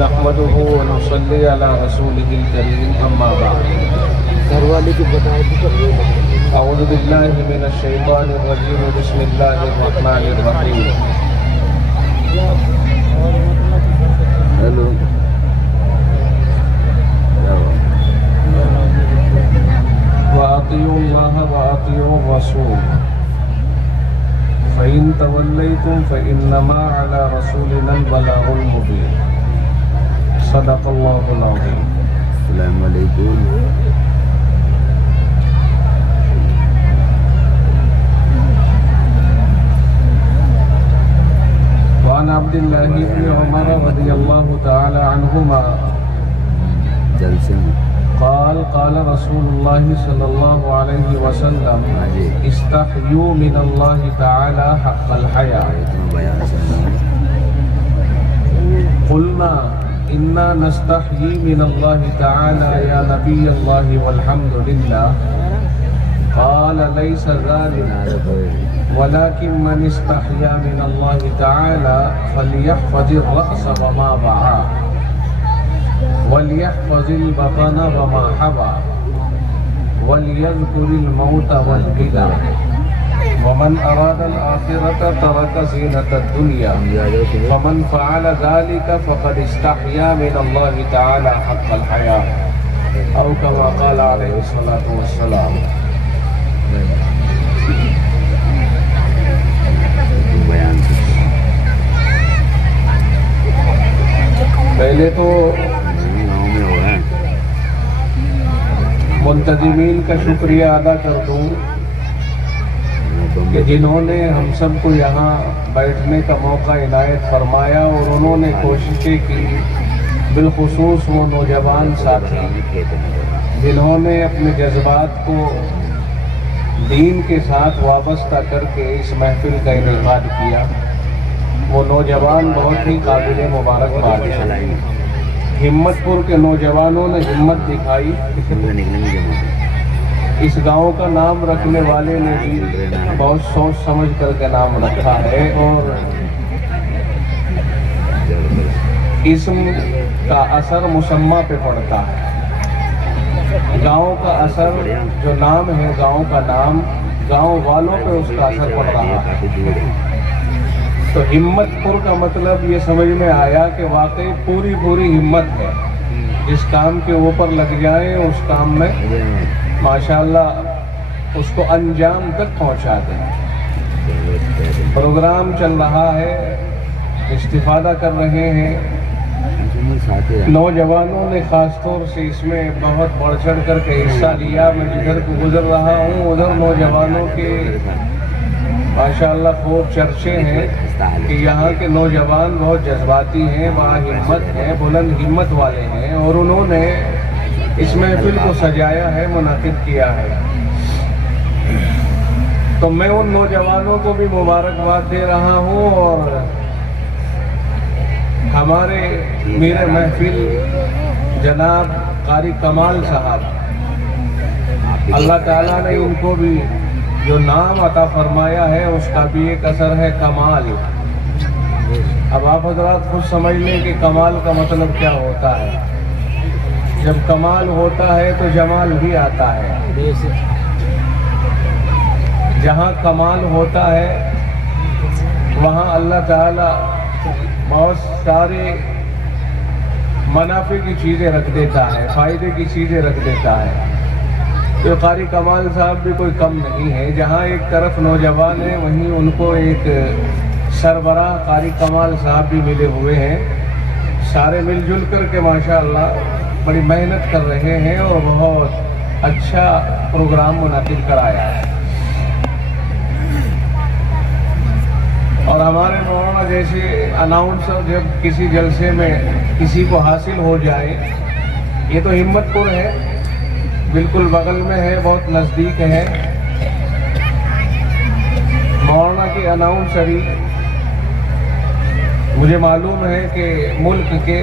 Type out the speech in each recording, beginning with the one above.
نحمده ونصلي على رسوله الكريم أما بعد أعوذ بالله من الشيطان الرجيم بسم الله الرحمن الرحيم وأطيعوا الله وأطيعوا الرسول فإن توليتم فإنما على رسولنا البلاغ المبين صدق الله العظيم. السلام علیکم. وعن عبد الله بن عمر رضي الله تعالى عنهما جلسے میں قال قال رسول الله صلى الله عليه وسلم استحيوا من الله تعالى حق الحياء. بیان سنا قلنا إنا نستحيي من الله تعالى يا نبي الله والحمد لله. قال ليس ذلك ولكن من استحيا من الله تعالى فليحفظ الرأس وما وعى وليحفظ البطن وما حوى وليذكر الموت والبلى ومن أراد الآخرة ترك زينة الدنيا فمن فعل ذلك فقد استحيا من الله تعالى حق الحياء أو كما قال عليه الصلاة والسلام. بیان پہلے تو گاؤں میں ہو رہا ہے. منتظمین کا شکریہ ادا کر دوں کہ جنہوں نے ہم سب کو یہاں بیٹھنے کا موقع عنایت فرمایا اور انہوں نے کوششیں کی، بالخصوص وہ نوجوان ساتھی جنہوں نے اپنے جذبات کو دین کے ساتھ وابستہ کر کے اس محفل کا انعقاد کیا. وہ نوجوان بہت ہی قابل مبارکباد ہیں. ہمت پور کے نوجوانوں نے ہمت دکھائی. اس گاؤں کا نام رکھنے والے نے بھی بہت سوچ سمجھ کر کے نام رکھا ہے اور اسم کا اثر مسمى پہ پڑتا ہے. گاؤں کا اثر جو نام ہے، گاؤں کا نام گاؤں والوں پہ اس کا اثر پڑ رہا ہے. تو ہمت پور کا مطلب یہ سمجھ میں آیا کہ واقعی پوری ہمت ہے. جس کام کے اوپر لگ جائیں اس کام میں ماشاءاللہ اس کو انجام تک پہنچا دیں. پروگرام چل رہا ہے، استفادہ کر رہے ہیں. نوجوانوں نے خاص طور سے اس میں بہت بڑھ چڑھ کر کے حصہ لیا. میں جدھر کو گزر رہا ہوں ادھر نوجوانوں کے ماشاءاللہ خوب چرچے ہیں کہ یہاں کے نوجوان بہت جذباتی ہیں، بڑا ہمت ہیں، بلند ہمت والے ہیں اور انہوں نے اس محفل کو سجایا ہے، منعقد کیا ہے. تو میں ان نوجوانوں کو بھی مبارکباد دے رہا ہوں اور ہمارے میر محفل جناب قاری کمال صاحب، اللہ تعالیٰ نے ان کو بھی جو نام عطا فرمایا ہے اس کا بھی ایک اثر ہے کمال. اب آپ حضرات خود سمجھ لیں کہ کمال کا مطلب کیا ہوتا ہے. جب کمال ہوتا ہے تو جمال بھی آتا ہے. جہاں کمال ہوتا ہے وہاں اللہ تعالیٰ بہت سارے منافع کی چیزیں رکھ دیتا ہے، فائدے کی چیزیں رکھ دیتا ہے. تو قاری کمال صاحب بھی کوئی کم نہیں ہے. جہاں ایک طرف نوجوان ہیں وہیں ان کو ایک سربراہ قاری کمال صاحب بھی ملے ہوئے ہیں. سارے مل جل کر کے ماشاءاللہ بڑی محنت کر رہے ہیں اور بہت اچھا پروگرام منعقد کرایا ہے. اور ہمارے مولانا جیسے اناؤنسر جب کسی جلسے میں کسی کو حاصل ہو جائے، یہ تو ہمت پور ہے، بالکل بغل میں ہے، بہت نزدیک ہے. مولانا کی اناؤنسری مجھے معلوم ہے کہ ملک کے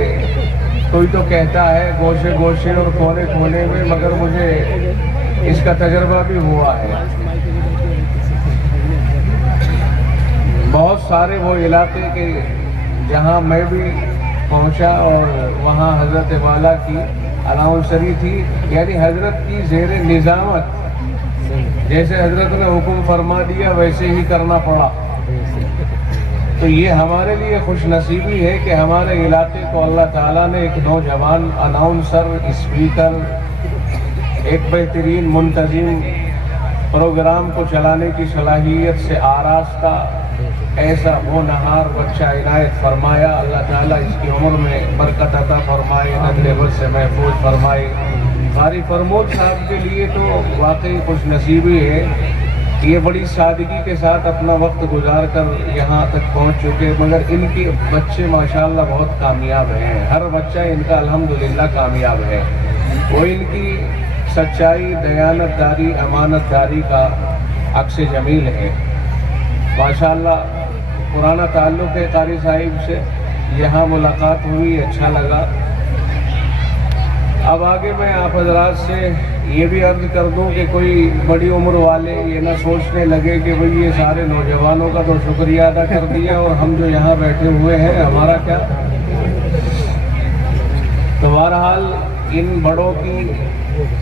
کوئی تو کہتا ہے گوشے گوشے اور کونے کونے میں، مگر مجھے اس کا تجربہ بھی ہوا ہے. بہت سارے وہ علاقے کے جہاں میں بھی پہنچا اور وہاں حضرت والا کی اناؤنسری تھی، یعنی حضرت کی زیر نظامت جیسے حضرت نے حکم فرما دیا ویسے ہی کرنا پڑا۔ تو یہ ہمارے لیے خوش نصیبی ہے کہ ہمارے علاقے کو اللہ تعالیٰ نے ایک نوجوان اناؤنسر، اسپیکر، ایک بہترین منتظم، پروگرام کو چلانے کی صلاحیت سے آراستہ ایسا وہ نہار بچہ عنایت فرمایا۔ اللہ تعالیٰ اس کی عمر میں برکت عطا فرمائے، نظر بد سے محفوظ فرمائے۔ قاری فرمود صاحب کے لیے تو واقعی خوش نصیبی ہے، یہ بڑی سادگی کے ساتھ اپنا وقت گزار کر یہاں تک پہنچ چکے، مگر ان کے بچے ماشاءاللہ بہت کامیاب ہیں، ہر بچہ ان کا الحمدللہ کامیاب ہے۔ وہ ان کی سچائی، دیانت داری، امانت داری کا عکس جمیل ہے۔ ماشاءاللہ پرانا تعلق ہے قاری صاحب سے، یہاں ملاقات ہوئی، اچھا لگا۔ اب آگے میں آپ حضرات سے یہ بھی عرض کر دوں کہ کوئی بڑی عمر والے یہ نہ سوچنے لگے کہ بھئی یہ سارے نوجوانوں کا تو شکریہ ادا کر دیا اور ہم جو یہاں بیٹھے ہوئے ہیں ہمارا کیا۔ تو بہرحال ان بڑوں کی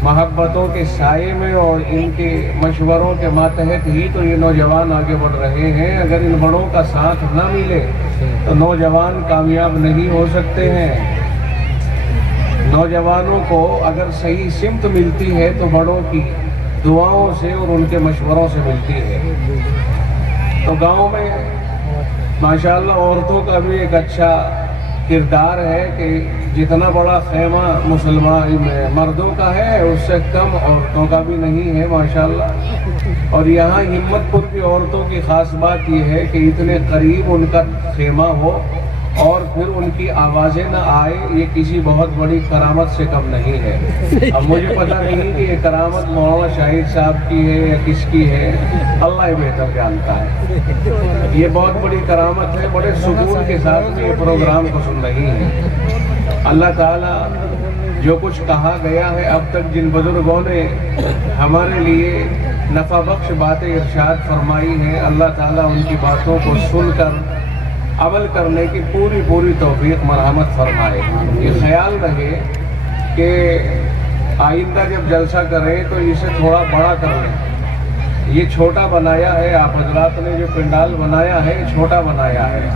محبتوں کے سائے میں اور ان کے مشوروں کے ماتحت ہی تو یہ نوجوان آگے بڑھ رہے ہیں۔ اگر ان بڑوں کا ساتھ نہ ملے تو نوجوان کامیاب نہیں ہو سکتے ہیں۔ نوجوانوں کو اگر صحیح سمت ملتی ہے تو بڑوں کی دعاؤں سے اور ان کے مشوروں سے ملتی ہے۔ تو گاؤں میں ماشاءاللہ عورتوں کا بھی ایک اچھا کردار ہے کہ جتنا بڑا خیمہ مسلمان مردوں کا ہے اس سے کم عورتوں کا بھی نہیں ہے ماشاءاللہ۔ اور یہاں ہمت پور کی عورتوں کی خاص بات یہ ہے کہ اتنے قریب ان کا خیمہ ہو اور پھر ان کی آوازیں نہ آئے، یہ کسی بہت بڑی کرامت سے کم نہیں ہے۔ اب مجھے پتہ نہیں کہ یہ کرامت مولانا شاہد صاحب کی ہے یا کس کی ہے، اللہ ہی بہتر جانتا ہے۔ یہ بہت بڑی کرامت ہے، بڑے سکون کے ساتھ میں یہ پروگرام کو سن رہی ہیں۔ اللہ تعالیٰ جو کچھ کہا گیا ہے اب تک جن بزرگوں نے ہمارے لیے نفع بخش باتیں ارشاد فرمائی ہیں، اللہ تعالیٰ ان کی باتوں کو سن کر عمل کرنے کی پوری توفیق مرحمت فرمائے۔ یہ خیال رہے کہ آئندہ جب جلسہ کریں تو اسے تھوڑا بڑا کر لیں۔ یہ چھوٹا بنایا ہے، آپ حضرات نے جو پنڈال بنایا ہے یہ چھوٹا بنایا ہے،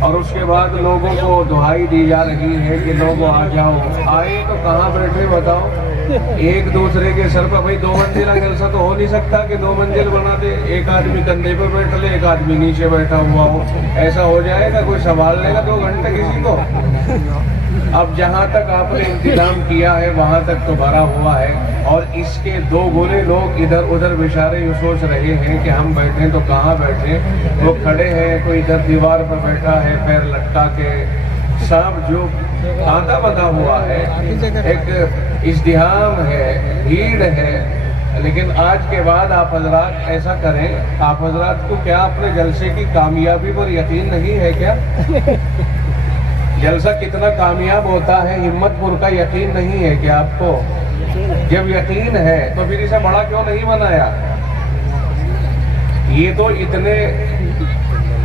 اور اس کے بعد لوگوں کو دعائی دی جا رہی ہے کہ لوگوں آ جاؤ۔ آئے تو کہاں بیٹھے بتاؤ؟ ایک دوسرے کے سر پہ، بھائی 2 منزلہ جلسہ تو ہو نہیں سکتا کہ 2 منزل بنا دے، ایک آدمی کندھے پہ بیٹھ لے، ایک آدمی نیچے بیٹھا ہوا ہو، ایسا ہو جائے گا؟ کوئی سنبھال لے گا 2 گھنٹے کسی کو؟ اب جہاں تک آپ نے انتظام کیا ہے وہاں تک تو بھرا ہوا ہے، اور اس کے 2 گنے لوگ ادھر ادھر بیچارے یہ سوچ رہے ہیں کہ ہم بیٹھیں تو کہاں بیٹھیں۔ وہ کھڑے ہیں، کوئی ادھر دیوار پر بیٹھا ہے پیر لٹکا کے، سانپ جو آدھا بندھا ہوا ہے، ایک ازدحام ہے، بھیڑ ہے۔ لیکن آج کے بعد آپ حضرات ایسا کریں، آپ حضرات کو کیا اپنے جلسے کی کامیابی پر یقین نہیں ہے کیا؟ جلسہ کتنا کامیاب ہوتا ہے ہمت پور کا یقین نہیں ہے کہ آپ کو؟ جب یقین ہے تو پھر اسے بڑا کیوں نہیں بنایا؟ یہ تو اتنے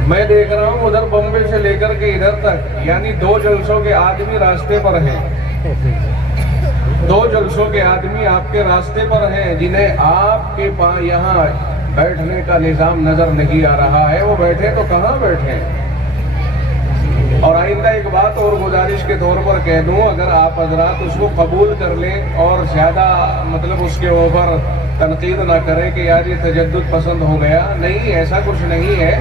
میں دیکھ رہا ہوں ادھر بمبے سے لے کر کے ادھر تک، یعنی 2 جلسوں کے آدمی راستے پر ہیں، 2 جلسوں کے آدمی آپ کے راستے پر ہیں، جنہیں آپ کے یہاں بیٹھنے کا نظام نظر نہیں آ رہا ہے۔ وہ بیٹھے تو کہاں بیٹھے؟ اور آئندہ ایک بات اور گزارش کے طور پر کہہ دوں، اگر آپ حضرات اس کو قبول کر لیں اور زیادہ مطلب اس کے اوپر تنقید نہ کریں کہ یار یہ تجدد پسند ہو گیا، نہیں، ایسا کچھ نہیں ہے،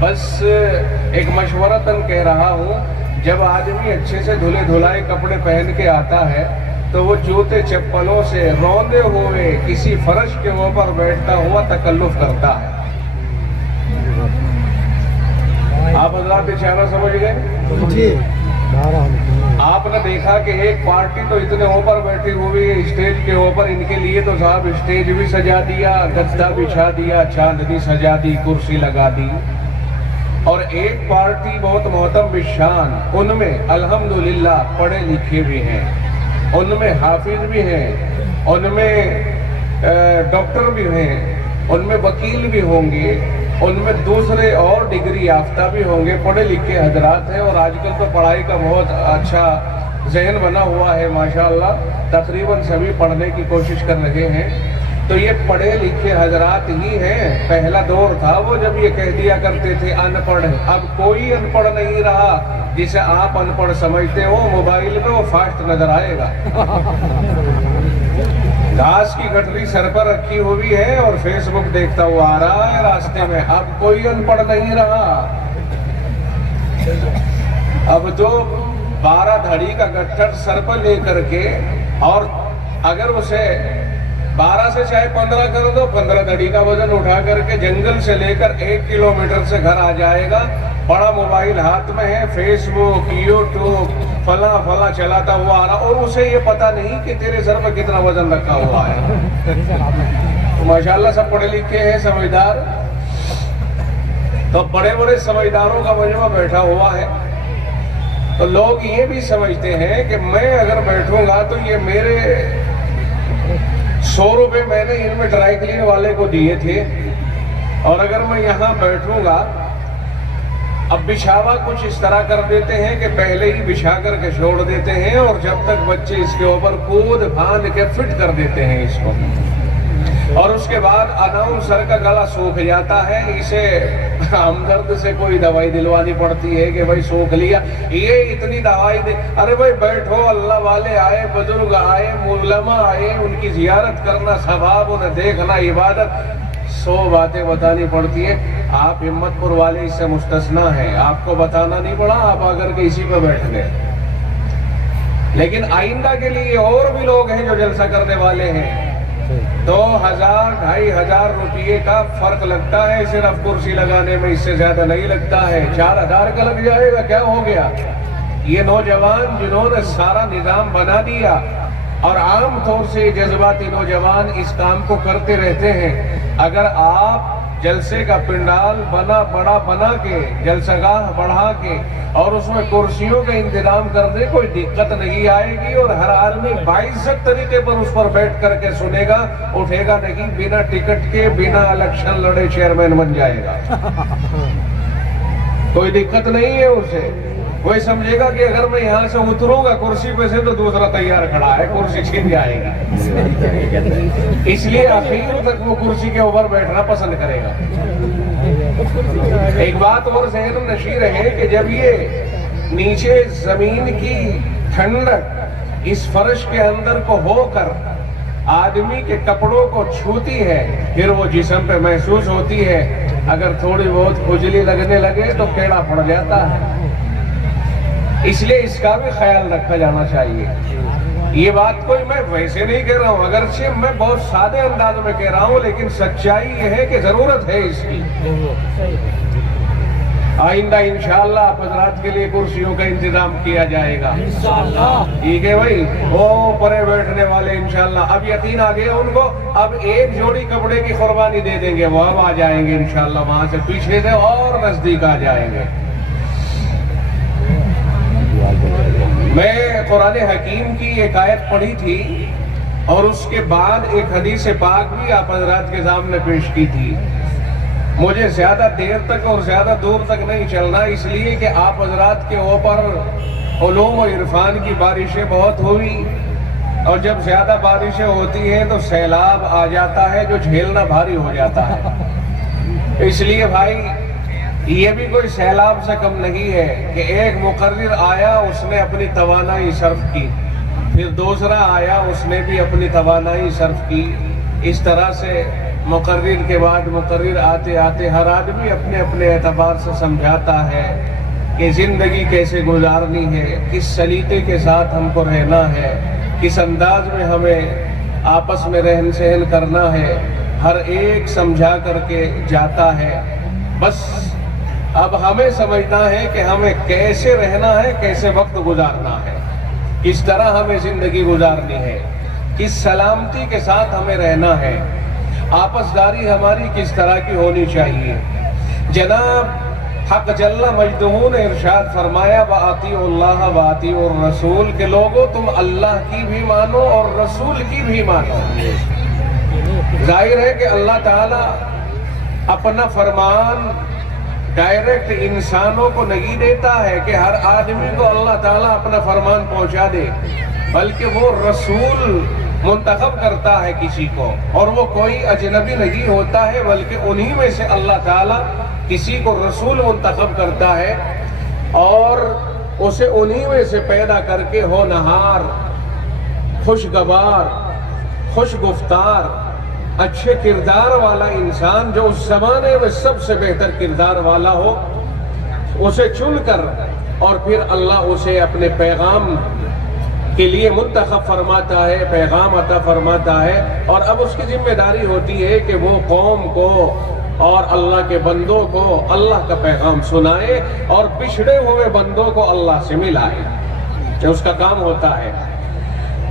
بس ایک مشورتاً کہہ رہا ہوں، جب آدمی اچھے سے دھلے دھلائے کپڑے پہن کے آتا ہے تو وہ جوتے چپلوں سے روندے ہوئے کسی فرش کے اوپر بیٹھتا ہوا تکلف کرتا ہے۔ آپ حضرات اشارہ سمجھ گئے؟ آپ نے دیکھا کہ ایک پارٹی تو اتنے اوپر بیٹھی ہوئی ہے اسٹیج کے اوپر، ان کے لیے تو صاحب اسٹیج بھی سجا دیا، گدا بچھا دیا، چاندنی سجا دی، کرسی لگا دی، اور ایک پارٹی بہت محترم بالشان، ان میں الحمدللہ پڑھے لکھے بھی ہیں، ان میں حافظ بھی ہیں، ان میں ڈاکٹر بھی ہیں، ان میں وکیل بھی ہوں گے، ان میں دوسرے اور ڈگری یافتہ بھی ہوں گے، پڑھے لکھے حضرات ہیں، اور آج کل تو پڑھائی کا بہت اچھا ذہن بنا ہوا ہے ماشاءاللہ، تقریباً سبھی پڑھنے کی کوشش کر رہے ہیں۔ تو یہ پڑھے لکھے حضرات ہی ہیں۔ پہلا دور تھا وہ جب یہ کہہ دیا کرتے تھے ان پڑھ، اب کوئی ان پڑھ نہیں رہا۔ جسے آپ ان پڑھ سمجھتے ہو موبائل میں وہ فاسٹ نظر آئے گا، گھاس کی گٹری سر پر رکھی ہوئی ہے اور فیس بک دیکھتا ہوا آ رہا ہے راستے میں۔ اب کوئی ان پڑھ نہیں رہا، اب تو 12 دھڑی کا گٹھر سر پر لے کر کے، اور اگر اسے 12 سے چاہے 15 کر دو، 15 دھڑی کا وزن اٹھا کر کے جنگل سے لے کر 1 کلومیٹر سے گھر آ جائے گا۔ بڑا موبائل ہاتھ میں ہے، فیس بک، یوٹیوب، فلاں فلاں چلاتا ہوا آ رہا، اور اسے یہ پتا نہیں کہ تیرے سر پر کتنا وزن رکھا ہوا ہے۔ تو ماشاءاللہ سب پڑھے لکھے ہیں، سمجھدار، تو بڑے بڑے سمجھداروں کا مجمع بیٹھا ہوا ہے۔ تو لوگ یہ بھی سمجھتے ہیں کہ میں اگر بیٹھوں گا تو یہ میرے 100 روپے میں نے ان میں ڈرائی کلین والے کو دیے تھے، اور اگر میں یہاں بیٹھوں گا، اب بچھاوا کچھ اس طرح کر دیتے ہیں کہ پہلے ہی بچھا کر کے چھوڑ دیتے ہیں، اور جب تک بچے اس کے اوپر کود پھاند کے فٹ کر دیتے ہیں اس کو، اور اس کے بعد اناؤنسر کا گلا سوکھ جاتا ہے، اسے ہمدرد سے کوئی دوائی دلوانی پڑتی ہے کہ بھائی سوکھ لیا، یہ اتنی دوائی دے، ارے بھائی بیٹھو، اللہ والے آئے، بزرگ آئے، علماء آئے، ان کی زیارت کرنا ثواب، انہیں دیکھنا عبادت، 100 باتیں بتانی پڑتی ہیں۔ آپ ہمت پور والے اس سے مستثنا ہیں، آپ کو بتانا نہیں پڑا، آپ آ کر کے اسی پہ بیٹھ گئے۔ لیکن آئندہ کے لیے اور بھی لوگ ہیں جو جلسہ کرنے والے ہیں، 2000 2500 روپیے کا فرق لگتا ہے صرف کرسی لگانے میں، اس سے زیادہ نہیں لگتا ہے۔ 4000 کا لگ جائے گا، کیا ہو گیا؟ یہ نوجوان جنہوں نے سارا نظام بنا دیا، اور عام طور سے جذباتی نوجوان اس کام کو کرتے رہتے ہیں، اگر آپ جلسے کا پنڈال بڑا بنا کے، جلسہ گاہ بڑھا کے، اور اس میں کرسیوں کا انتظام کر دے، کوئی دقت نہیں آئے گی، اور ہر آدمی باعزت طریقے پر اس پر بیٹھ کر کے سنے گا، اٹھے گا نہیں، بنا ٹکٹ کے، بنا الیکشن لڑے چیئرمین بن جائے گا، کوئی دقت نہیں ہے اسے۔ کوئی سمجھے گا کہ اگر میں یہاں سے اتروں گا کرسی پہ سے تو دوسرا تیار کھڑا ہے، کرسی چھن جائے گا، اس لیے آخر تک وہ کرسی کے اوپر بیٹھنا پسند کرے گا۔ ایک بات اور ذہن نشیں رہے کہ جب یہ نیچے زمین کی ٹھنڈک اس فرش کے اندر کو ہو کر آدمی کے کپڑوں کو چھوتی ہے، پھر وہ جسم پہ محسوس ہوتی ہے، اگر تھوڑی بہت کھجلی لگنے لگے تو کیڑا پڑ جاتا ہے، اس لیے اس کا بھی خیال رکھا جانا چاہیے۔ یہ بات کوئی میں ویسے نہیں کہہ رہا ہوں، اگرچہ میں بہت سادے انداز میں کہہ رہا ہوں، لیکن سچائی یہ ہے کہ ضرورت ہے اس کی۔ آئندہ انشاءاللہ آپ حضرات کے لیے کرسیوں کا انتظام کیا جائے گا، ٹھیک ہے بھائی، وہ پرے بیٹھنے والے انشاءاللہ اب یقین آ گیا ان کو، اب ایک جوڑی کپڑے کی قربانی دے دیں گے، وہ اب آ جائیں گے انشاءاللہ، وہاں سے پیچھے سے اور نزدیک آ جائیں گے۔ میں قرآن حکیم کی ایک آیت پڑھی تھی، اور اس کے بعد ایک حدیث پاک بھی آپ حضرات کے سامنے پیش کی تھی۔ مجھے زیادہ دیر تک اور زیادہ دور تک نہیں چلنا، اس لیے کہ آپ حضرات کے اوپر علوم و عرفان کی بارشیں بہت ہوئی، اور جب زیادہ بارشیں ہوتی ہیں تو سیلاب آ جاتا ہے جو جھیلنا بھاری ہو جاتا ہے۔ اس لیے بھائی یہ بھی کوئی سیلاب سے کم نہیں ہے کہ ایک مقرر آیا، اس نے اپنی توانائی صرف کی، پھر دوسرا آیا، اس نے بھی اپنی توانائی صرف کی، اس طرح سے مقرر کے بعد مقرر آتے آتے ہر آدمی اپنے اپنے اعتبار سے سمجھاتا ہے کہ زندگی کیسے گزارنی ہے، کس سلیقے کے ساتھ ہم کو رہنا ہے، کس انداز میں ہمیں آپس میں رہن سہن کرنا ہے، ہر ایک سمجھا کر کے جاتا ہے۔ بس اب ہمیں سمجھنا ہے کہ ہمیں کیسے رہنا ہے، کیسے وقت گزارنا ہے، کس طرح ہمیں زندگی گزارنی ہے، کس سلامتی کے ساتھ ہمیں رہنا ہے، آپس داری ہماری کس طرح کی ہونی چاہیے۔ جناب حق جل مجدہ نے ارشاد فرمایا وَأَطِيعُوا اللَّهَ وَأَطِيعُوا الرَّسُولَ کہ لوگوں تم اللہ کی بھی مانو اور رسول کی بھی مانو۔ ظاہر ہے کہ اللہ تعالیٰ اپنا فرمان ڈائریکٹ انسانوں کو نہیں دیتا ہے کہ ہر آدمی کو اللہ تعالیٰ اپنا فرمان پہنچا دے، بلکہ وہ رسول منتخب کرتا ہے کسی کو، اور وہ کوئی اجنبی نہیں ہوتا ہے بلکہ انہی میں سے اللہ تعالیٰ کسی کو رسول منتخب کرتا ہے اور اسے انہی میں سے پیدا کر کے ہونہار، خوشگوار، خوش گفتار، اچھے کردار والا انسان، جو اس زمانے میں سب سے بہتر کردار والا ہو، اسے چن کر اور پھر اللہ اسے اپنے پیغام کے لیے منتخب فرماتا ہے، پیغام عطا فرماتا ہے، اور اب اس کی ذمہ داری ہوتی ہے کہ وہ قوم کو اور اللہ کے بندوں کو اللہ کا پیغام سنائے اور بچھڑے ہوئے بندوں کو اللہ سے ملائے، یہ اس کا کام ہوتا ہے۔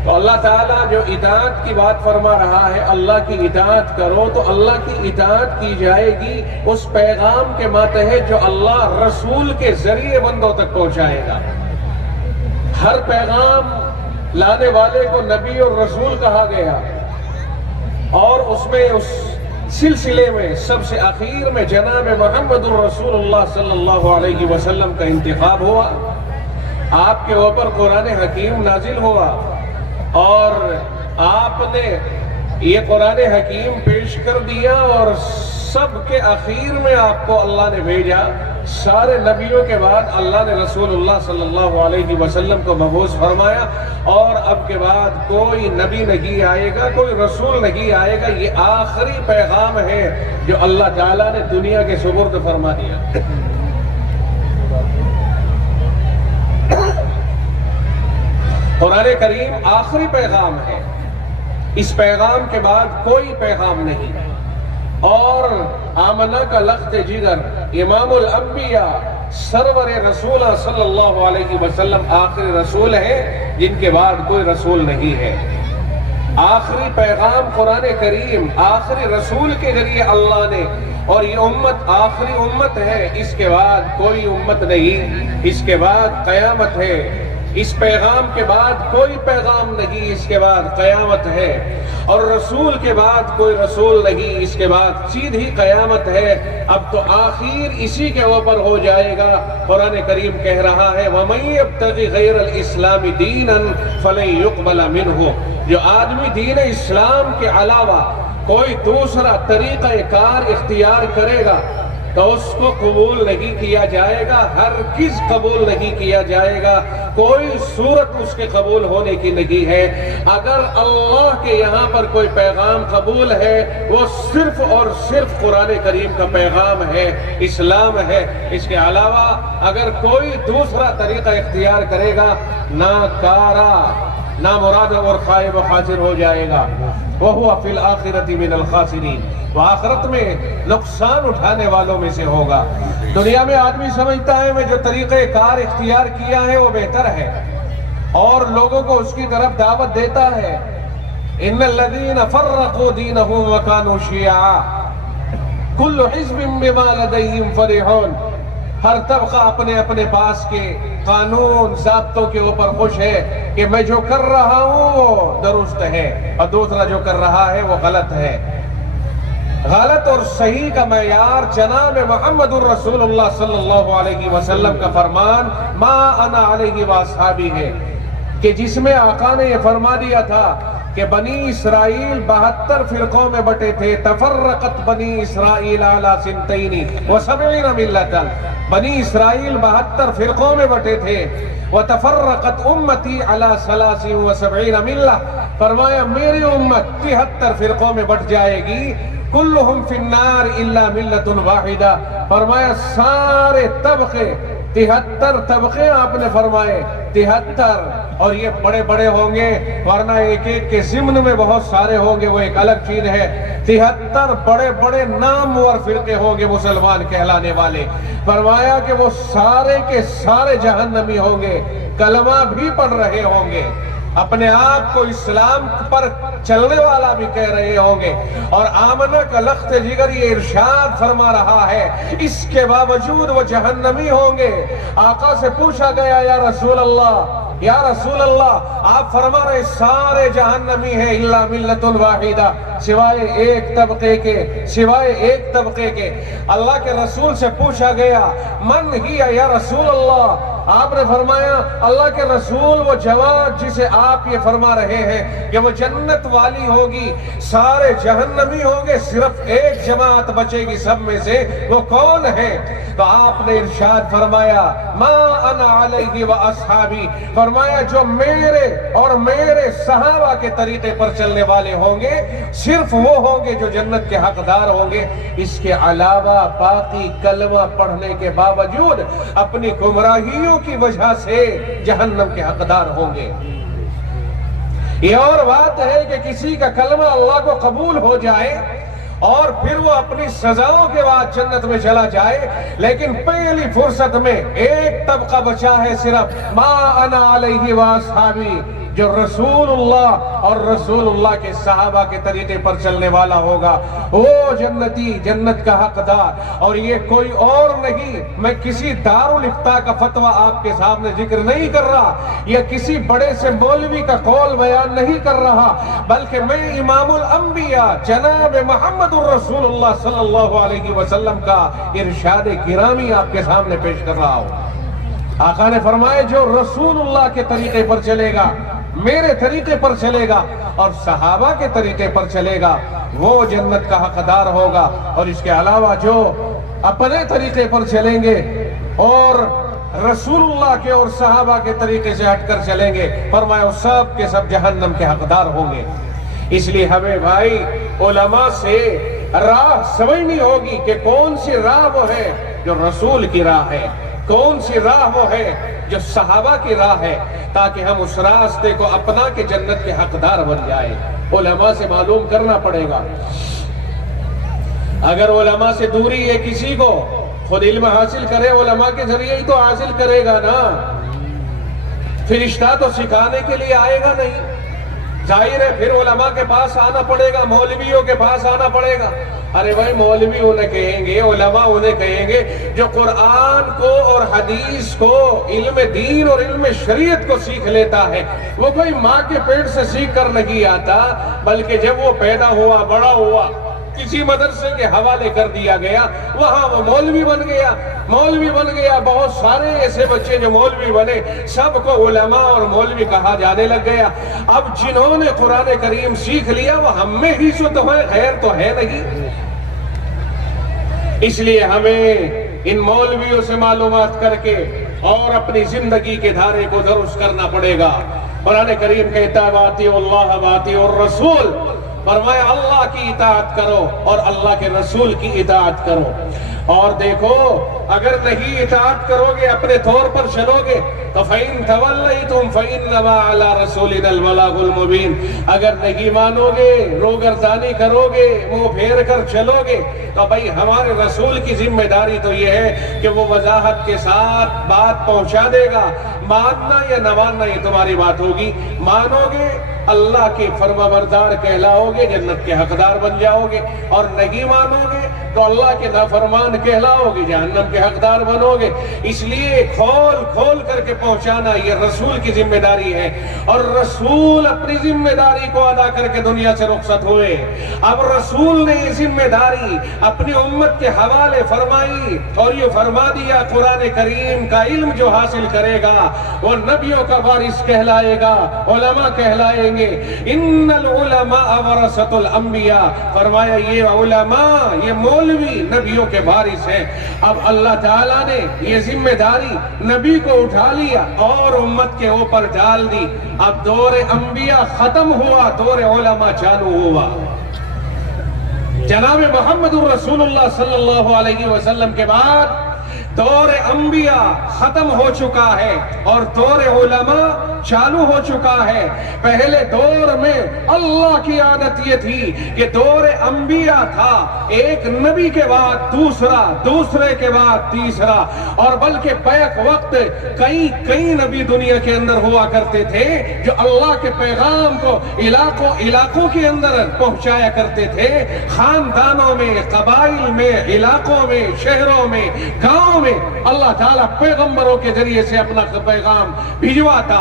تو اللہ تعالیٰ جو اطاعت کی بات فرما رہا ہے، اللہ کی اطاعت کرو، تو اللہ کی اطاعت کی جائے گی اس پیغام کے ماتحت جو اللہ رسول کے ذریعے بندوں تک پہنچائے گا۔ ہر پیغام لانے والے کو نبی اور رسول کہا گیا، اور اس میں اس سلسلے میں سب سے آخر میں جناب محمد الرسول اللہ صلی اللہ علیہ وسلم کا انتخاب ہوا۔ آپ کے اوپر قرآن حکیم نازل ہوا اور آپ نے یہ قرآن حکیم پیش کر دیا، اور سب کے آخر میں آپ کو اللہ نے بھیجا۔ سارے نبیوں کے بعد اللہ نے رسول اللہ صلی اللہ علیہ وسلم کو مبعوث فرمایا، اور اب کے بعد کوئی نبی نہیں آئے گا، کوئی رسول نہیں آئے گا۔ یہ آخری پیغام ہے جو اللہ تعالیٰ نے دنیا کے سپرد فرما دیا۔ قرآن کریم آخری پیغام ہے، اس پیغام کے بعد کوئی پیغام نہیں۔ اور آمنہ کا لخت جگر امام الانبیاء سرور رسولہ صلی اللہ علیہ وسلم آخری رسول ہیں جن کے بعد کوئی رسول نہیں ہے۔ آخری پیغام قرآن کریم آخری رسول کے ذریعے اللہ نے، اور یہ امت آخری امت ہے، اس کے بعد کوئی امت نہیں، اس کے بعد قیامت ہے۔ اس پیغام کے بعد کوئی پیغام نہیں، اس کے بعد قیامت ہے، اور رسول کے بعد کوئی رسول نہیں، اس کے بعد سیدھی قیامت ہے۔ اب تو آخر اسی کے اوپر ہو جائے گا۔ قرآن کریم کہہ رہا ہے وَمَن يَبْتَغِ غَيْرَ الْإِسْلَامِ دِينًا فَلَن يُقْبَلَ مِنْهُ، جو آدمی دین اسلام کے علاوہ کوئی دوسرا طریقہ کار اختیار کرے گا تو اس کو قبول نہیں کیا جائے گا، ہرگز قبول نہیں کیا جائے گا، کوئی صورت اس کے قبول ہونے کی نہیں ہے۔ اگر اللہ کے یہاں پر کوئی پیغام قبول ہے وہ صرف اور صرف قرآن کریم کا پیغام ہے، اسلام ہے۔ اس کے علاوہ اگر کوئی دوسرا طریقہ اختیار کرے گا ناکارہ، نامراد اور خائب و خاسر ہو جائے گا۔ وَهُوَ فِي الْآخِرَةِ مِنَ الْخَاسِرِينَ، وہ آخرت میں نقصان اٹھانے والوں میں سے ہوگا۔ دنیا میں آدمی سمجھتا ہے میں جو طریقہ کار اختیار کیا ہے وہ بہتر ہے، اور لوگوں کو اس کی طرف دعوت دیتا ہے۔ إِنَّ الَّذِينَ فَرَّقُوا دِينَهُمْ وَكَانُوا شِيَعًا كُلُّ حِزْبٍ بِمَا لَدَيْهِمْ فَرِحُونَ، ہر طبقہ اپنے اپنے پاس کے قانون ضابطوں کے اوپر خوش ہے کہ میں جو کر رہا ہوں وہ درست ہے، اور دوسرا جو کر رہا ہے وہ غلط ہے۔ غلط اور صحیح کا معیار جناب محمد الرسول اللہ صلی اللہ علیہ وسلم کا فرمان ما انا علیہ واصحابی ہے، کہ جس میں آقا نے یہ فرما دیا تھا کہ بنی اسرائیل 72 فرقوں میں بٹے تھے۔ تفرقت بنی اسرائیل علی سنتین و70 ملتا، بنی اسرائیل 72 فرقوں میں بٹے تھے۔ وتفرقت امتی علی 73 ملہ، فرمایا میری امت 73 فرقوں میں بٹ جائے گی۔ کلہم فی النار الا ملت واحدہ، فرمایا سارے طبقے 73 طبقے آپ نے فرمائے 73، اور یہ بڑے بڑے ہوں گے، ورنہ ایک ایک کے ضمن میں بہت سارے ہوں گے، وہ ایک الگ چیز ہے۔ 73 بڑے بڑے نامور فرقے ہوں گے مسلمان کہلانے والے، فرمایا کہ وہ سارے کے سارے جہنمی ہوں گے، کلمہ بھی پڑھ رہے ہوں گے، اپنے آپ کو اسلام پر چلنے والا بھی کہہ رہے ہوں گے، اور آمنہ کا لخت جگر یہ ارشاد فرما رہا ہے اس کے باوجود وہ جہنمی ہوں گے۔ آقا سے پوچھا گیا یا رسول اللہ یا رسول اللہ آپ فرما رہے سارے جہنمی ہیں الا ملت واحدہ، سوائے ایک طبقے کے، اللہ کے رسول سے پوچھا گیا من ہی یا رسول اللہ، آپ نے فرمایا اللہ کے رسول وہ جماعت جسے آپ یہ فرما رہے ہیں کہ وہ جنت والی ہوگی، سارے جہنمی ہوں گے، صرف ایک جماعت بچے گی سب میں سے، وہ کون ہے؟ تو آپ نے ارشاد فرمایا ما انا علیہ و اصحابی، فرمایا جو میرے اور میرے صحابہ کے طریقے پر چلنے والے ہوں گے صرف وہ ہوں گے جو جنت کے حقدار ہوں گے، اس کے علاوہ باقی کلمہ پڑھنے کے باوجود اپنی گمراہیوں کی وجہ سے جہنم کے حقدار ہوں گے۔ یہ اور بات ہے کہ کسی کا کلمہ اللہ کو قبول ہو جائے اور پھر وہ اپنی سزاؤں کے بعد جنت میں چلا جائے، لیکن پہلی فرصت میں ایک طبقہ بچا ہے صرف ما انا علیہ و اصحابی، جو رسول اللہ اور رسول اللہ کے صحابہ کے طریقے پر چلنے والا ہوگا، وہ جنتی، جنت کا حقدار۔ اور یہ کوئی اور نہیں، میں کسی دارالفتاء کا فتویٰ آپ کے سامنے ذکر نہیں کر رہا، یا کسی بڑے سے مولوی کا قول بیان نہیں کر رہا، بلکہ میں امام الانبیاء جناب محمد الرسول اللہ صلی اللہ علیہ وسلم کا ارشاد گرامی آپ کے سامنے پیش کر رہا ہوں۔ آقا نے فرمایا جو رسول اللہ کے طریقے پر چلے گا، میرے طریقے پر چلے گا اور صحابہ کے طریقے پر چلے گا، وہ جنت کا حقدار ہوگا، اور اس کے علاوہ جو اپنے طریقے پر چلیں گے اور رسول اللہ کے اور صحابہ کے طریقے سے ہٹ کر چلیں گے، فرمایا وہ سب کے سب جہنم کے حقدار ہوں گے۔ اس لیے ہمیں بھائی علماء سے راہ سمجھنی ہوگی کہ کون سی راہ وہ ہے جو رسول کی راہ ہے، کون سی راہ وہ ہے جو صحابہ کی راہ ہے، تاکہ ہم اس راستے کو اپنا کے جنت کے حقدار بن جائے۔ علماء سے معلوم کرنا پڑے گا، اگر علماء سے دوری ہے کسی کو، خود علم حاصل کرے علماء کے ذریعے ہی تو حاصل کرے گا نا، فرشتہ تو سکھانے کے لیے آئے گا نہیں، ظاہر ہے پھر علماء کے پاس آنا پڑے گا، مولویوں کے پاس آنا پڑے گا۔ ارے بھائی مولوی انہیں کہیں گے، علماء انہیں کہیں گے جو قرآن کو اور حدیث کو، علم دین اور علم شریعت کو سیکھ لیتا ہے، وہ کوئی ماں کے پیٹ سے سیکھ کر نہیں آتا، بلکہ جب وہ پیدا ہوا، بڑا ہوا، کسی مدرسے کے حوالے کر دیا گیا، وہاں وہ مولوی بن گیا۔ بہت سارے ایسے بچے جو مولوی بنے، سب کو علماء اور مولوی کہا جانے لگ گیا۔ اب جنہوں نے قرآن کریم سیکھ لیا وہ ہم میں ہی سے تو ہے، غیر تو ہے نہیں۔ اس لیے ہمیں ان مولویوں سے معلومات کر کے اور اپنی زندگی کے دھارے کو درست کرنا پڑے گا۔ قرآن کریم کہتا ہے واطیعوا اللہ واطیعوا الرسول، فرمایا اللہ کی اطاعت کرو اور اللہ کے رسول کی اطاعت کرو۔ اور دیکھو اگر نہیں اطاعت کرو گے، اپنے طور پر چلو گے تو فَإِن تَوَلَّيْتُمْ فَإِنَّمَا عَلَىٰ رَسُولِنَا الْبَلَاغُ الْمُبِينُ، اگر نہیں مانو گے، روگردانی کرو گے، منہ پھیر کر چلو گے، تو بھائی ہمارے رسول کی ذمہ داری تو یہ ہے کہ وہ وضاحت کے ساتھ بات پہنچا دے گا۔ ماننا یا نہ ماننا یہ تمہاری بات ہوگی، مانو گے اللہ کے فرما بردار کہلاؤ گے، جنت کے حقدار بن جاؤ گے، اور نہیں مانو گے تو اللہ کے نافرمان کہلاؤ گے، جہنم کے حقدار بنو گے۔ اس لیے کھول کھول کر کے پہنچانا یہ رسول کی ذمہ داری ہے، اور رسول اپنی ذمہ داری کو ادا کر کے دنیا سے رخصت ہوئے۔ اب رسول نے یہ ذمہ داری اپنی امت کے حوالے فرمائی اور یہ فرما دیا قرآن کریم کا علم جو حاصل کرے گا وہ نبیوں کا وارث کہلائے گا، علماء کہلائیں گے۔ ان العلماء ورثۃ الانبیاء، فرمایا یہ علماء، یہ مولوی نبیوں کے وارث ہیں۔ اب اللہ تعالیٰ نے یہ ذمہ داری نبی کو اٹھا لیا اور امت کے اوپر ڈال دی۔ اب دور انبیاء ختم ہوا، دور علماء چالو ہوا۔ جناب محمد الرسول اللہ صلی اللہ علیہ وسلم کے بعد دور انبیاء ختم ہو چکا ہے اور دور علماء چالو ہو چکا ہے۔ پہلے دور میں اللہ کی عادت یہ تھی کہ دور انبیاء تھا، ایک نبی کے بعد دوسرا، دوسرے کے بعد تیسرا، اور بلکہ بیک وقت کئی نبی دنیا کے اندر ہوا کرتے تھے جو اللہ کے پیغام کو علاقوں کے اندر پہنچایا کرتے تھے، خاندانوں میں، قبائل میں، علاقوں میں، شہروں میں، گاؤں میں اللہ تعالیٰ پیغمبروں کے ذریعے سے اپنا پیغام بھجواتا،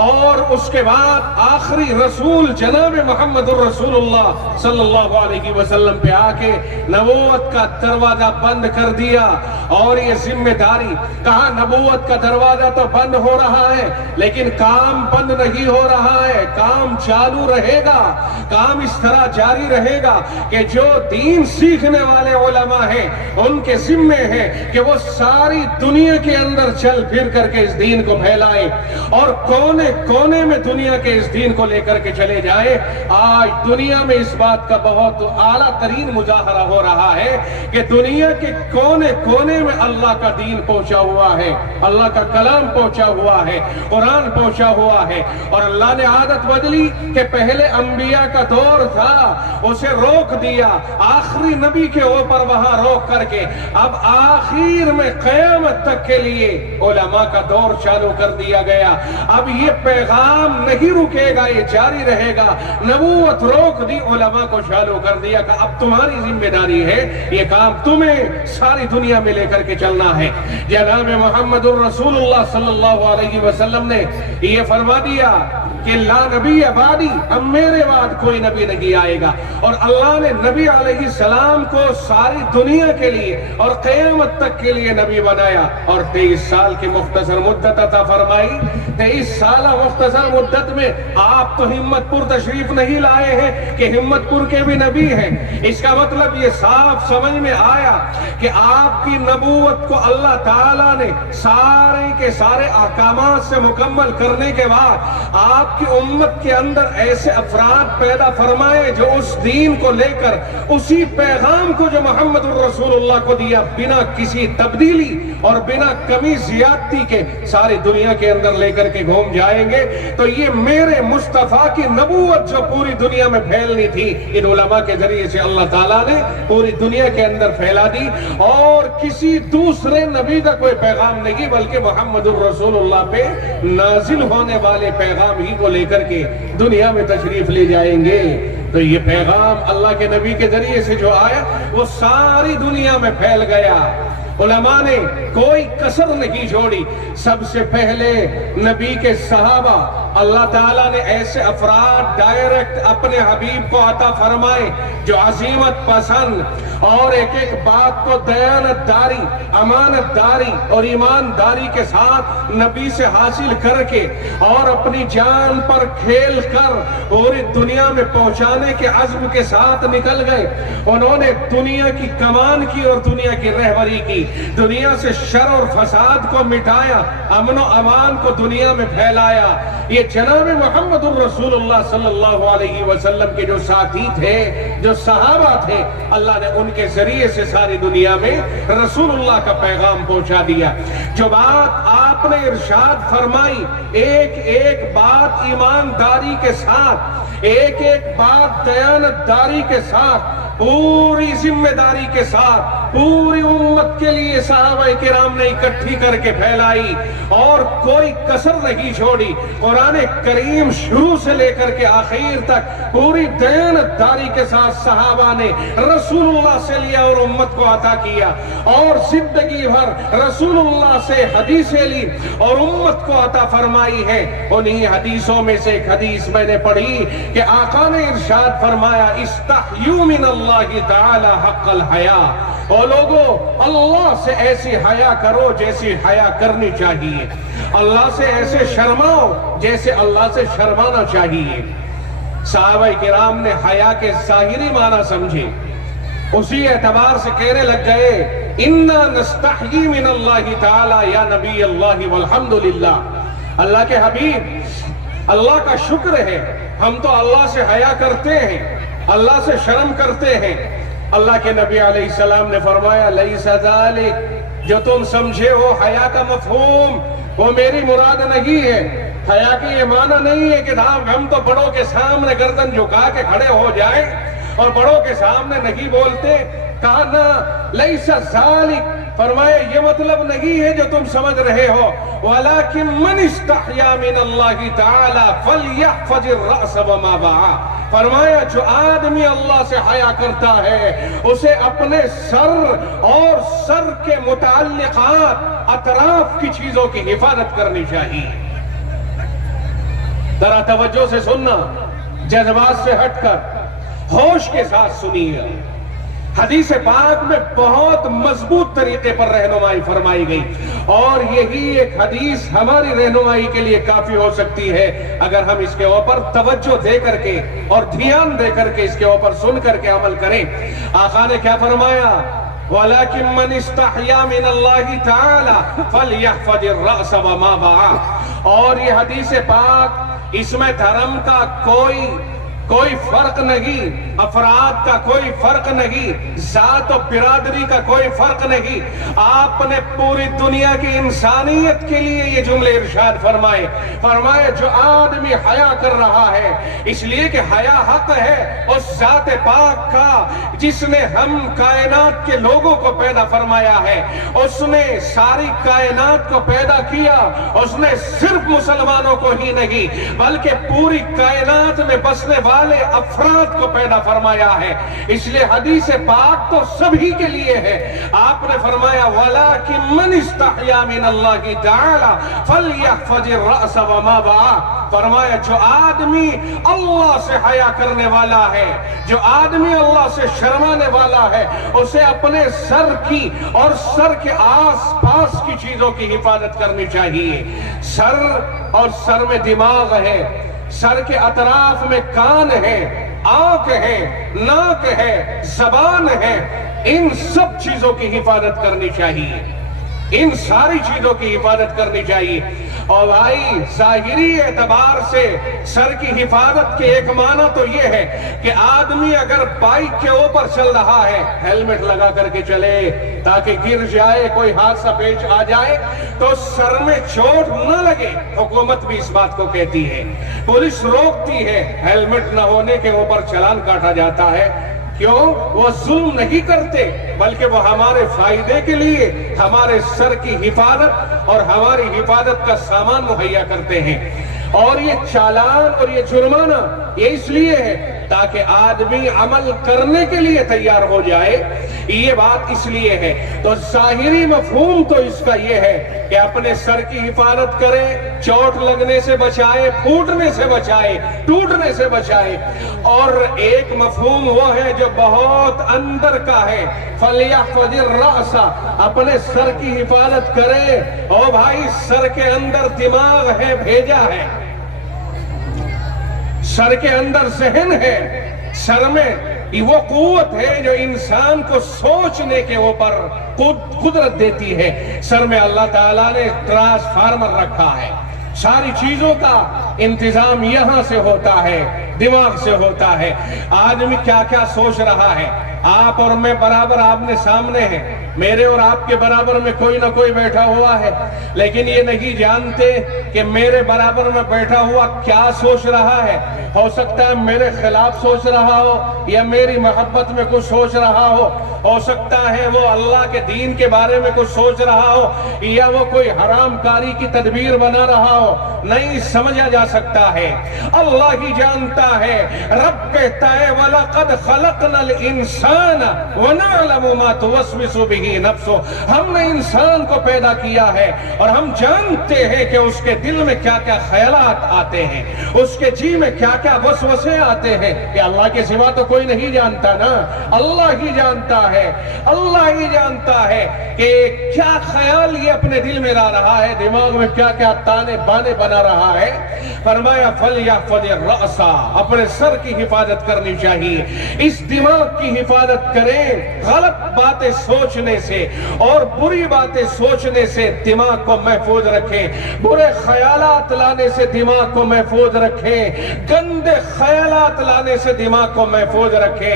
اور اس کے بعد آخری رسول جناب محمد الرسول اللہ صلی اللہ علیہ وسلم پہ آ کے نبوت کا دروازہ بند کر دیا۔ اور یہ ذمہ داری، کہا نبوت کا دروازہ تو بند ہو رہا ہے لیکن کام بند نہیں ہو رہا ہے، کام چالو رہے گا، کام اس طرح جاری رہے گا کہ جو دین سیکھنے والے علماء ہیں ان کے ذمے ہیں کہ وہ ساری دنیا کے اندر چل پھر کر کے اس دین کو پھیلائیں اور کونے کونے میں دنیا کے اس دین کو لے کر کے چلے جائے۔ آج دنیا میں اس بات کا بہت اعلیٰ ترین مظاہرہ ہو رہا ہے کہ دنیا کے کونے کونے میں اللہ کا دین پہنچا ہوا ہے، اللہ کا کلام پہنچا ہوا ہے، قرآن پہنچا ہوا ہے۔ اور اللہ نے عادت بدلی کہ پہلے انبیاء کا دور تھا، اسے روک دیا، آخری نبی کے اوپر وہاں روک کر کے اب آخر میں قیامت تک کے لیے علماء کا دور چالو کر دیا گیا۔ اب یہ پیغام نہیں رکے گا، یہ جاری رہے گا۔ نبوت روک دی، علماء کو چالو کر دیا کہ اب تمہاری ذمہ داری ہے، یہ کام تمہیں ساری دنیا میں لے کر کے چلنا ہے۔ جناب محمد الرسول اللہ صلی اللہ علیہ وسلم نے یہ فرما دیا کہ لا نبی بعدی، اب میرے بعد کوئی نبی نہیں آئے گا۔ اور اللہ نے نبی علیہ السلام کو ساری دنیا کے لیے اور قیامت تک کے لیے نبی بنایا، اور 23 سال کی مختصر مدت عطا فرمائی۔ 23 سالہ مختصر مدت میں آپ تو ہمت پور تشریف نہیں لائے ہیں کہ ہمت پور کے بھی نبی ہیں۔ اس کا مطلب یہ صاف سمجھ میں آیا کہ آپ کی نبوت کو اللہ تعالیٰ نے سارے کے سارے احکامات سے مکمل کرنے کے بعد آپ کی امت کے اندر ایسے افراد پیدا فرمائے جو اس دین کو لے کر اسی پیغام کو جو محمد الرسول اللہ کو دیا بنا کسی تبدیلی اور بنا کمی زیادتی کے ساری دنیا کے اندر لے کر کے گھوم جائیں گے۔ تو یہ میرے مصطفیٰ کی نبوت جو پوری دنیا میں پھیلنی تھی، ان علماء کے ذریعے سے اللہ تعالیٰ نے پوری دنیا کے اندر پھیلا دی، اور کسی دوسرے نبی کا کوئی پیغام نہیں بلکہ محمد الرسول اللہ پہ نازل ہونے والے پیغام ہی کو لے کر کے دنیا میں تشریف لے جائیں گے۔ تو یہ پیغام اللہ کے نبی کے ذریعے سے جو آیا وہ ساری دنیا میں پھیل گیا۔ علماء نے کوئی کسر نہیں چھوڑی۔ سب سے پہلے نبی کے صحابہ، اللہ تعالیٰ نے ایسے افراد ڈائریکٹ اپنے حبیب کو عطا فرمائے جو عظیمت پسند اور ایک ایک بات کو دیانت داری، امانت داری اور ایمانداری کے ساتھ نبی سے حاصل کر کے اور اپنی جان پر کھیل کر پوری دنیا میں پہنچانے کے عزم کے ساتھ نکل گئے۔ انہوں نے دنیا کی کمان کی اور دنیا کی رہبری کی، دنیا سے شر اور فساد کو مٹایا، امن و امان کو دنیا میں پھیلایا۔ یہ جناب محمد الرسول اللہ صلی اللہ علیہ وسلم کے جو ساتھی تھے، جو صحابہ تھے، اللہ نے ان کے ذریعے سے ساری دنیا میں رسول اللہ کا پیغام پہنچا دیا۔ جو بات آپ نے ارشاد فرمائی، ایک ایک بات ایمانداری کے ساتھ، ایک ایک بات دیانت داری کے ساتھ، پوری ذمہ داری کے ساتھ پوری امت کے لیے صحابہ کرام نے اکٹھی کر کے پھیلائی اور کوئی کسر نہیں چھوڑی۔ قرآن کریم شروع سے لے کر کے آخر تک پوری دیانت داری کے ساتھ صحابہ نے رسول اللہ سے لیا اور امت کو عطا کیا، اور زندگی بھر رسول اللہ سے حدیثیں لی اور امت کو عطا فرمائی ہے۔ انہی حدیثوں میں سے ایک حدیث میں نے پڑھی کہ آقا نے ارشاد فرمایا، استحیوا من اللہ تعالی حق الحیا، اور لوگوں اللہ سے ایسی حیا کرو جیسی حیا کرنی چاہیے، اللہ سے ایسے شرماؤ جیسے اللہ سے شرمانا چاہیے۔ صحابہ کرام نے حیا کے ظاہری معنی سمجھے، اسی اعتبار سے کہنے لگ گئے، انا نستحیی من اللہ تعالی یا نبی اللہ والحمدللہ۔ اللہ کے حبیب، اللہ کا شکر ہے، ہم تو اللہ سے حیا کرتے ہیں، اللہ سے شرم کرتے ہیں۔ اللہ کے نبی علیہ السلام نے فرمایا، لیس ذالک، جو تم سمجھے ہو حیا کا مفہوم وہ میری مراد نہیں ہے۔ حیا کی یہ معنی نہیں ہے کہ ہم تو بڑوں کے سامنے گردن جھکا کے کھڑے ہو جائیں اور بڑوں کے سامنے نہیں بولتے۔ کانا لیس ذالک، فرمایا یہ مطلب نہیں ہے جو تم سمجھ رہے ہو، ولیکن من استحیا من اللہ تعالی فلیحفظ الرأس وما وعى، فرمایا جو آدمی اللہ سے حیا کرتا ہے اسے اپنے سر اور سر کے متعلقات اطراف کی چیزوں کی حفاظت کرنی چاہیے۔ ذرا توجہ سے سننا، جذبات سے ہٹ کر ہوش کے ساتھ سنیے۔ حدیث پاک میں بہت مضبوط طریقے پر رہنمائی فرمائی گئی، اور یہی ایک حدیث ہماری رہنمائی کے لیے کافی ہو سکتی ہے اگر ہم اس کے اوپر توجہ دے کر کے اور دھیان دے کر کے اس کے اوپر سن کر کے عمل کریں۔ آقا نے کیا فرمایا؟ وَلَكِن مَّنِ اسْتَحْيَا مِنَ اللَّهِ تَعَالَى فَلْيَحْفَظِ الرَّأْسَ وَمَا وَعَى، اور یہ حدیث پاک، اس میں دھرم کا کوئی فرق نہیں، افراد کا کوئی فرق نہیں، ذات و برادری کا کوئی فرق نہیں، آپ نے پوری دنیا کی انسانیت کے لیے یہ جملے ارشاد فرمائے جو آدمی حیا کر رہا ہے، اس لیے کہ حیا حق ہے اس ذات پاک کا جس نے ہم کائنات کے لوگوں کو پیدا فرمایا ہے، اس نے ساری کائنات کو پیدا کیا، اس نے صرف مسلمانوں کو ہی نہیں بلکہ پوری کائنات میں بسنے والے افراد کو پیدا فرمایا ہے، اس لیے حدیث پاک تو سبھی کے لیے ہے۔ آپ نے فرمایا وَلَكِن مَّنِ اسْتَحْيَا مِنَ اللَّهِ تَعَالَى فَلْيَحْفَظِ الرَّأْسَ وَمَا وَعَى، فرمایا جو آدمی اللہ سے حیا کرنے والا ہے، جو آدمی اللہ سے شرمانے والا ہے، اسے اپنے سر کی اور سر کے آس پاس کی چیزوں کی حفاظت کرنی چاہیے۔ سر اور سر میں دماغ ہے، سر کے اطراف میں کان ہے، آنکھ ہے، ناک ہے، زبان ہے، ان سب چیزوں کی حفاظت کرنی چاہیے، ان ساری چیزوں کی حفاظت کرنی چاہیے۔ اور بھائی ظاہری اعتبار سے سر کی حفاظت کے ایک معنی تو یہ ہے کہ آدمی اگر بائک کے اوپر چل رہا ہے ہیلمٹ لگا کر کے چلے تاکہ گر جائے، کوئی حادثہ پیش آ جائے تو سر میں چوٹ نہ لگے۔ حکومت بھی اس بات کو کہتی ہے، پولیس روکتی ہے، ہیلمٹ نہ ہونے کے اوپر چلان کاٹا جاتا ہے۔ کیوں؟ وہ ظلم نہیں کرتے بلکہ وہ ہمارے فائدے کے لیے ہمارے سر کی حفاظت اور ہماری حفاظت کا سامان مہیا کرتے ہیں۔ اور یہ چالان اور یہ جرمانہ یہ اس لیے ہے تاکہ آدمی عمل کرنے کے لیے تیار ہو جائے، یہ بات اس لیے ہے۔ تو ظاہری مفہوم تو اس کا یہ ہے کہ اپنے سر کی حفاظت کرے، چوٹ لگنے سے بچائے، پھوٹنے سے بچائے، ٹوٹنے سے بچائے۔ اور ایک مفہوم وہ ہے جو بہت اندر کا ہے، فَلْيَحْفَظِ الرَّأْسَ، اپنے سر کی حفاظت کرے۔ او بھائی سر کے اندر دماغ ہے، بھیجا ہے، سر کے اندر ذہن ہے، سر میں وہ قوت ہے جو انسان کو سوچنے کے اوپر قدرت دیتی ہے۔ سر میں اللہ تعالیٰ نے ٹرانسفارمر رکھا ہے، ساری چیزوں کا انتظام یہاں سے ہوتا ہے، دماغ سے ہوتا ہے۔ آدمی کیا کیا سوچ رہا ہے، آپ اور میں برابر آپ نے سامنے ہیں، میرے اور آپ کے برابر میں کوئی نہ کوئی بیٹھا ہوا ہے، لیکن یہ نہیں جانتے کہ میرے برابر میں بیٹھا ہوا کیا سوچ رہا ہے۔ ہو سکتا ہے میرے خلاف سوچ رہا ہو یا میری محبت میں کچھ سوچ رہا ہو سکتا ہے وہ اللہ کے دین کے بارے میں کچھ سوچ رہا ہو یا وہ کوئی حرام کاری کی تدبیر بنا رہا ہو، نہیں سمجھا جا سکتا ہے۔ اللہ ہی جانتا ہے۔ رب کہتا ہے وَلَقَدْ خَلَقْنَا الْإِنسَانَ وَنَعْلَمُ مَا تُوَسْوِسُ بِهِ نَفْسُهُ، ہم نے انسان کو پیدا کیا ہے اور ہم جانتے ہیں کہ اس کے دل میں کیا کیا خیالات آتے ہیں، اس کے جی میں کیا کیا وسوسے آتے ہیں، کہ اللہ کے سوا تو کوئی نہیں جانتا نا، اللہ ہی جانتا ہے۔ اللہ ہی جانتا ہے کہ کیا خیال یہ اپنے دل میں لا رہا ہے، دماغ میں کیا کیا تانے بانے بنا رہا ہے۔ فرمایا فَلْيَحْفَظِ الرَّأْسَ، اپنے سر کی حفاظت کرنی چاہیے، اس دماغ کی حفاظت کریں۔ غلط باتیں سوچنے سے اور بری باتیں سوچنے سے دماغ کو محفوظ رکھیں، برے خیالات لانے سے دماغ کو محفوظ رکھیں، گندے خیالات لانے سے دماغ کو محفوظ رکھیں،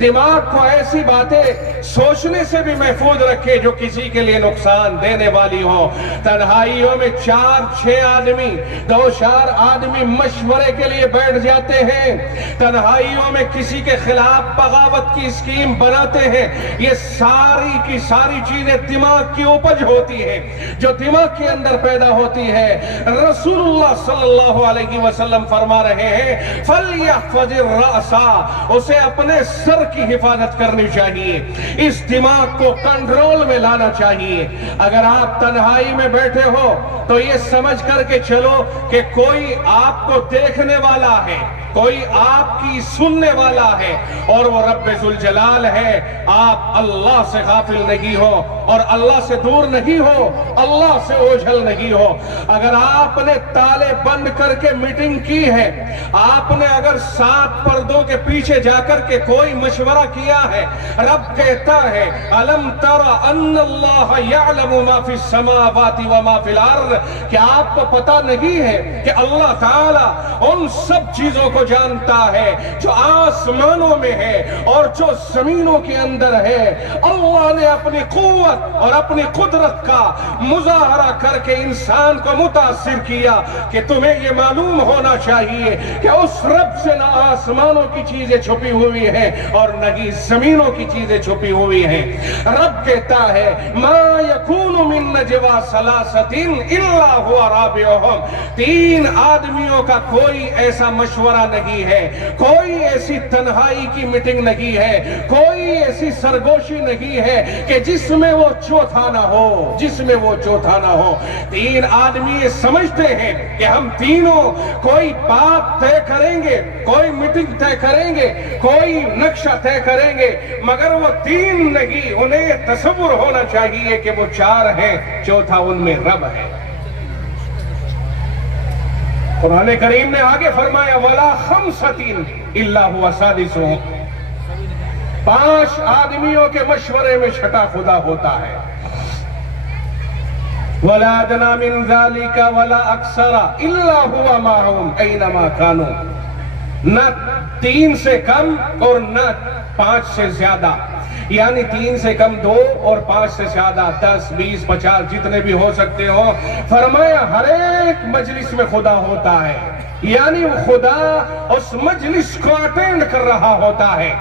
دماغ کو ایسی باتیں سوچنے سے بھی محفوظ رکھیں جو کسی کے لیے نقصان دینے والی ہو۔ تنہائیوں میں 4-6 آدمی 2-4 آدمی مشورے کے لیے بیٹھ جاتے کرتے ہیں، تنہائیوں میں کسی کے خلاف بغاوت کی اسکیم بناتے ہیں، یہ ساری کی ساری چیزیں دماغ کی اپج ہوتی ہے جو دماغ کے اندر پیدا ہوتی ہے۔ رسول اللہ صلی اللہ علیہ وسلم فرما رہے ہیں فَلْيَحْفَظِ الرَّأْسَ، اسے اپنے سر کی حفاظت کرنی چاہیے، اس دماغ کو کنٹرول میں لانا چاہیے۔ اگر آپ تنہائی میں بیٹھے ہو تو یہ سمجھ کر کے چلو کہ کوئی آپ کو دیکھنے والا ہے، کوئی آپ کی سننے والا ہے، اور وہ رب ذوالجلال ہے۔ آپ اللہ سے غافل نہیں ہو اور اللہ سے دور نہیں ہو، اللہ سے اوجھل نہیں ہو۔ اگر آپ نے تالے بند کر کے میٹنگ کی ہے، آپ نے اگر 7 پردوں کے پیچھے جا کر کے کوئی مشورہ کیا ہے، رب کہتا ہے أَلَمْ تَرَ أَنَّ اللَّهَ يَعْلَمُ مَا فِي السَّمَاوَاتِ وَمَا فِي الْأَرْضِ، کہ آپ کو پتہ نہیں ہے کہ اللہ تعالیٰ ان سب چیزوں کو جانتا ہے جو آسمانوں میں ہے اور جو زمینوں کے اندر ہے۔ اللہ نے اپنی قوت اور اپنی قدرت کا مظاہرہ کر کے انسان کو متاثر کیا کہ تمہیں یہ معلوم ہونا چاہیے کہ اس رب سے نہ آسمانوں کی چیزیں چھپی ہوئی ہیں اور نہ ہی زمینوں کی چیزیں چھپی ہوئی ہیں۔ رب کہتا ہے ما یکون من نجوا ثلاثۃ الا هو رابعهم، 3 آدمیوں کا کوئی ایسا مشورہ نہیں ہے، کوئی ایسی تنہائی کی میٹنگ نہیں ہے، کوئی ایسی سرگوشی نہیں ہے کہ جس میں وہ چوتھا نہ ہو، جس میں وہ چوتھا نہ ہو۔ 3 آدمی یہ سمجھتے ہیں کہ ہم تینوں کوئی بات طے کریں گے، کوئی میٹنگ طے کریں گے، کوئی نقشہ طے کریں گے، مگر وہ 3 نہیں، انہیں یہ تصور ہونا چاہیے کہ وہ 4 ہیں، چوتھا ان میں رب ہے۔ قرآن کریم نے آگے فرمایا وَلَا خَمْسَةٍ إِلَّا هُوَ سَادِسُهُمْ، 5 آدمیوں کے مشورے میں چھٹا خدا ہوتا ہے۔ وَلَا أَدْنَىٰ مِن ذَلِكَ وَلَا أَكْثَرَ إِلَّا هُوَ مَعَهُمْ أَيْنَمَا كَانُوا، نہ 3 سے کم اور نہ 5 سے زیادہ، یعنی 3 سے کم 2 اور 5 سے زیادہ 10 20 50 جتنے بھی ہو سکتے ہو۔ فرمایا ہر ایک مجلس میں خدا ہوتا ہے، یعنی وہ خدا اس مجلس کو اٹینڈ کر رہا ہوتا ہے،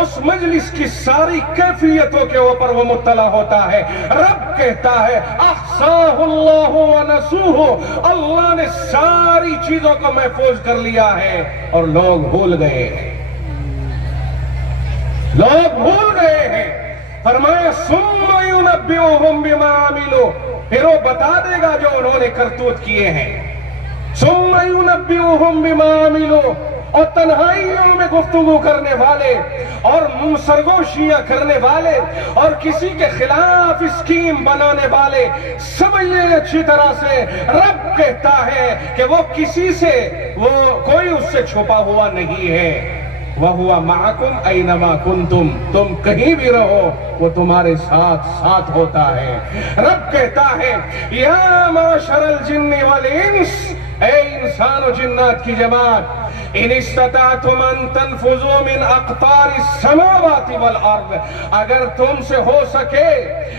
اس مجلس کی ساری کیفیتوں کے اوپر وہ مطلع ہوتا ہے۔ رب کہتا ہے احصاہ اللہ ونسوہ، اللہ نے ساری چیزوں کو محفوظ کر لیا ہے اور لوگ بھول گئے ہیں، لوگ بھول گئے ہیں۔ فرمایا ثم ينبئهم بما عملوا، پھر وہ بتا دے گا جو انہوں نے کرتوت کیے ہیں۔ ثم ينبئهم بما عملوا، اور تنہائیوں میں گفتگو کرنے والے اور سرگوشیاں کرنے والے اور کسی کے خلاف اسکیم بنانے والے سمجھ لیں اچھی طرح سے، رب کہتا ہے کہ وہ کسی سے، وہ کوئی اس سے چھپا ہوا نہیں ہے۔ وَهُوَ مَعَكُمْ أَيْنَمَا كُنْتُمْ، تم کہیں بھی رہو وہ تمہارے ساتھ ساتھ ہوتا ہے۔ رب کہتا ہے یا معشر الجن والانس، اے انسان و جنات کی جماعت، ان استطعتم ان تنفذوا من اقطار السماوات والارض، اگر تم سے ہو سکے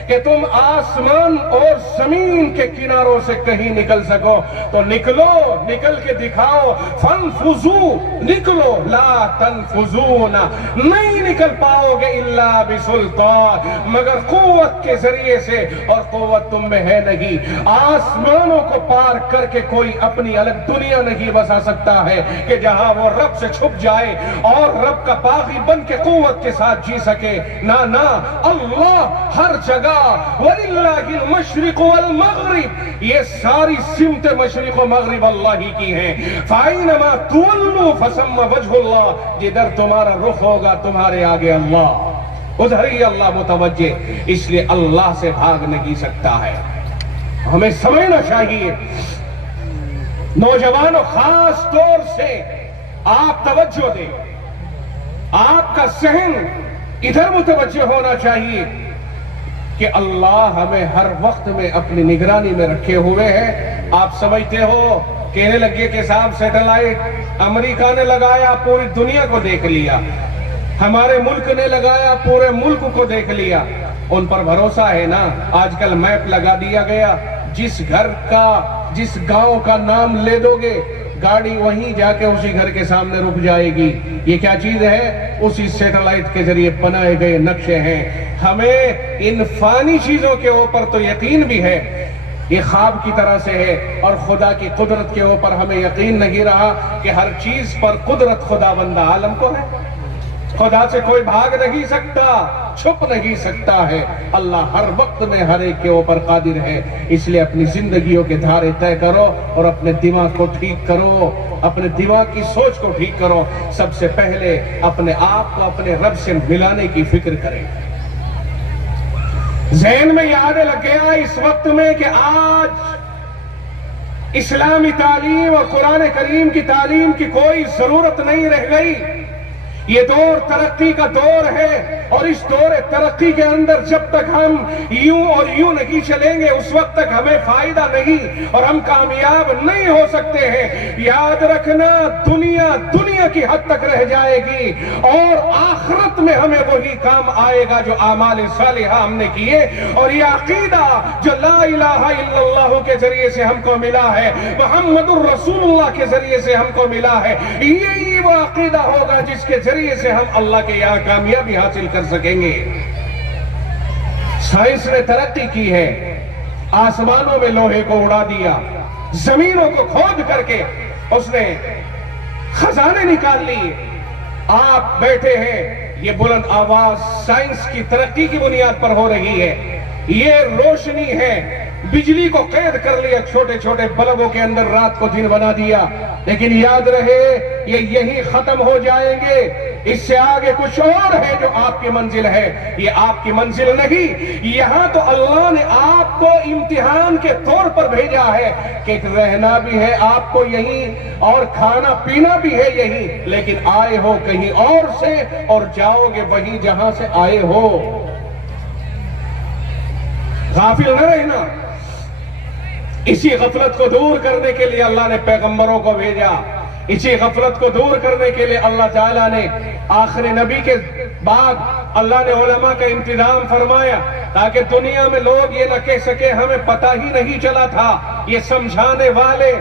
کہ تم آسمان اور زمین کے کناروں سے کہیں نکل سکو تو نکلو، نکل کے دکھاؤ۔ فانفذوا، نکلو، لا تنفذون، نہیں نکل پاؤ گے الا بسلطان، مگر قوت کے ذریعے سے، اور قوت تم میں ہے نہیں۔ آسمانوں کو پار کر کے کوئی اپنی الگ دنیا نہیں بسا سکتا ہے کہ جہاں وہ رب سے چھپ جائے اور رب کا باغی بن کے قوت کے ساتھ جی سکے۔ نہ نہ، اللہ ہر جگہ، وَلِلَّهِ الْمَشْرِقُ وَالْمَغْرِبُ، یہ ساری سمت مشرق و مغرب اللہ ہی کی ہیں۔ فَأَيْنَمَا تُوَلُّوا فَثَمَّ وَجْهُ اللَّهِ، جدھر تمہارا رخ ہوگا تمہارے آگے اللہ، ادھر ہی اللہ متوجہ، اس لیے اللہ سے بھاگ نہیں سکتا ہے۔ ہمیں سمجھنا چاہیے، نوجوانوں خاص طور سے آپ توجہ دیں، آپ کا ذہن ادھر متوجہ ہونا چاہیے کہ اللہ ہمیں ہر وقت میں اپنی نگرانی میں رکھے ہوئے ہیں۔ آپ سمجھتے ہو کہنے لگے کہ صاحب سیٹلائٹ امریکہ نے لگایا، پوری دنیا کو دیکھ لیا، ہمارے ملک نے لگایا، پورے ملک کو دیکھ لیا، ان پر بھروسہ ہے نا؟ آج کل میپ لگا دیا گیا، جس گھر کا جس گاؤں کا نام لے دو گے گاڑی وہیں جا کے اسی گھر کے سامنے رک جائے گی. یہ کیا چیز ہے؟ اسی سیٹلائٹ کے ذریعے بنائے گئے نقشے ہیں. ہمیں ان فانی چیزوں کے اوپر تو یقین بھی ہے، یہ خواب کی طرح سے ہے، اور خدا کی قدرت کے اوپر ہمیں یقین نہیں رہا کہ ہر چیز پر قدرت خدا بندہ عالم کو ہے. خدا سے کوئی بھاگ نہیں سکتا، چھپ نہیں سکتا ہے. اللہ ہر وقت میں ہر ایک کے اوپر قادر ہے. اس لیے اپنی زندگیوں کے دھارے طے کرو اور اپنے دماغ کو ٹھیک کرو، اپنے دماغ کی سوچ کو ٹھیک کرو. سب سے پہلے اپنے آپ کو اپنے رب سے ملانے کی فکر کریں. ذہن میں یاد لگ گیا اس وقت میں کہ آج اسلامی تعلیم اور قرآن کریم کی تعلیم کی کوئی ضرورت نہیں رہ گئی. یہ دور ترقی کا دور ہے، اور اس دور ترقی کے اندر جب تک ہم یوں اور یوں نہیں چلیں گے اس وقت تک ہمیں فائدہ نہیں اور ہم کامیاب نہیں ہو سکتے ہیں. یاد رکھنا دنیا کی حد تک رہ جائے گی، اور آخرت میں ہمیں وہی کام آئے گا جو اعمال صالحہ ہم نے کیے. اور یہ عقیدہ جو لا الہ الا اللہ کے ذریعے سے ہم کو ملا ہے، محمد الرسول اللہ کے ذریعے سے ہم کو ملا ہے، یہی وہ عقیدہ ہوگا جس کے ذریعے سے ہم اللہ کے یہاں کامیابی حاصل کر سکیں گے. سائنس نے ترقی کی ہے، آسمانوں میں لوہے کو اڑا دیا، زمینوں کو کھود کر کے اس نے خزانے نکال لیے. آپ بیٹھے ہیں، یہ بلند آواز سائنس کی ترقی کی بنیاد پر ہو رہی ہے. یہ روشنی ہے، بجلی کو قید کر لیا چھوٹے چھوٹے بلبوں کے اندر، رات کو دن بنا دیا. لیکن یاد رہے یہ یہی ختم ہو جائیں گے. اس سے آگے کچھ اور ہے جو آپ کی منزل ہے. یہ آپ کی منزل نہیں. یہاں تو اللہ نے آپ کو امتحان کے طور پر بھیجا ہے کہ رہنا بھی ہے آپ کو یہیں اور کھانا پینا بھی ہے یہیں، لیکن آئے ہو کہیں اور سے اور جاؤ گے وہیں جہاں سے آئے ہو. غافل نہ رہنا. اسی غفلت کو دور کرنے کے لیے اللہ نے پیغمبروں کو بھیجا. اسی غفلت کو دور کرنے کے لیے اللہ تعالیٰ نے آخر نبی کے بعد اللہ نے علماء کا انتظام فرمایا تاکہ دنیا میں لوگ یہ نہ کہہ سکے ہمیں پتہ ہی نہیں چلا تھا. یہ سمجھانے والے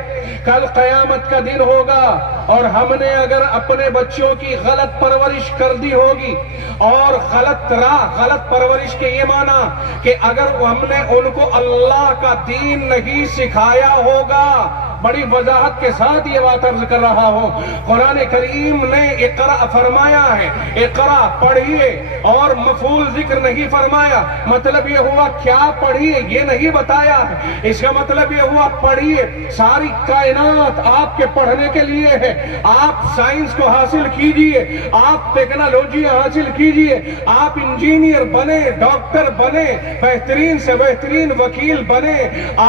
کل قیامت کا دن ہوگا اور ہم نے اگر اپنے بچوں کی غلط پرورش کر دی ہوگی، اور غلط پرورش کے یہ معنی کہ اگر ہم نے ان کو اللہ کا دین نہیں سکھایا ہوگا. بڑی وضاحت کے ساتھ یہ بات عرض کر رہا ہوں. قرآن کریم نے اقرا فرمایا ہے، اقرا پڑھیے، اور مفعول ذکر نہیں فرمایا. مطلب یہ ہوا کیا پڑھیے یہ نہیں بتایا ہے. اس کا مطلب یہ ہوا پڑھیے. ساری کائنات آپ کے پڑھنے کے لیے ہے. آپ سائنس کو حاصل کیجئے، آپ ٹیکنالوجی حاصل کیجئے، آپ انجینئر بنے، ڈاکٹر بنے، بہترین سے بہترین وکیل بنے،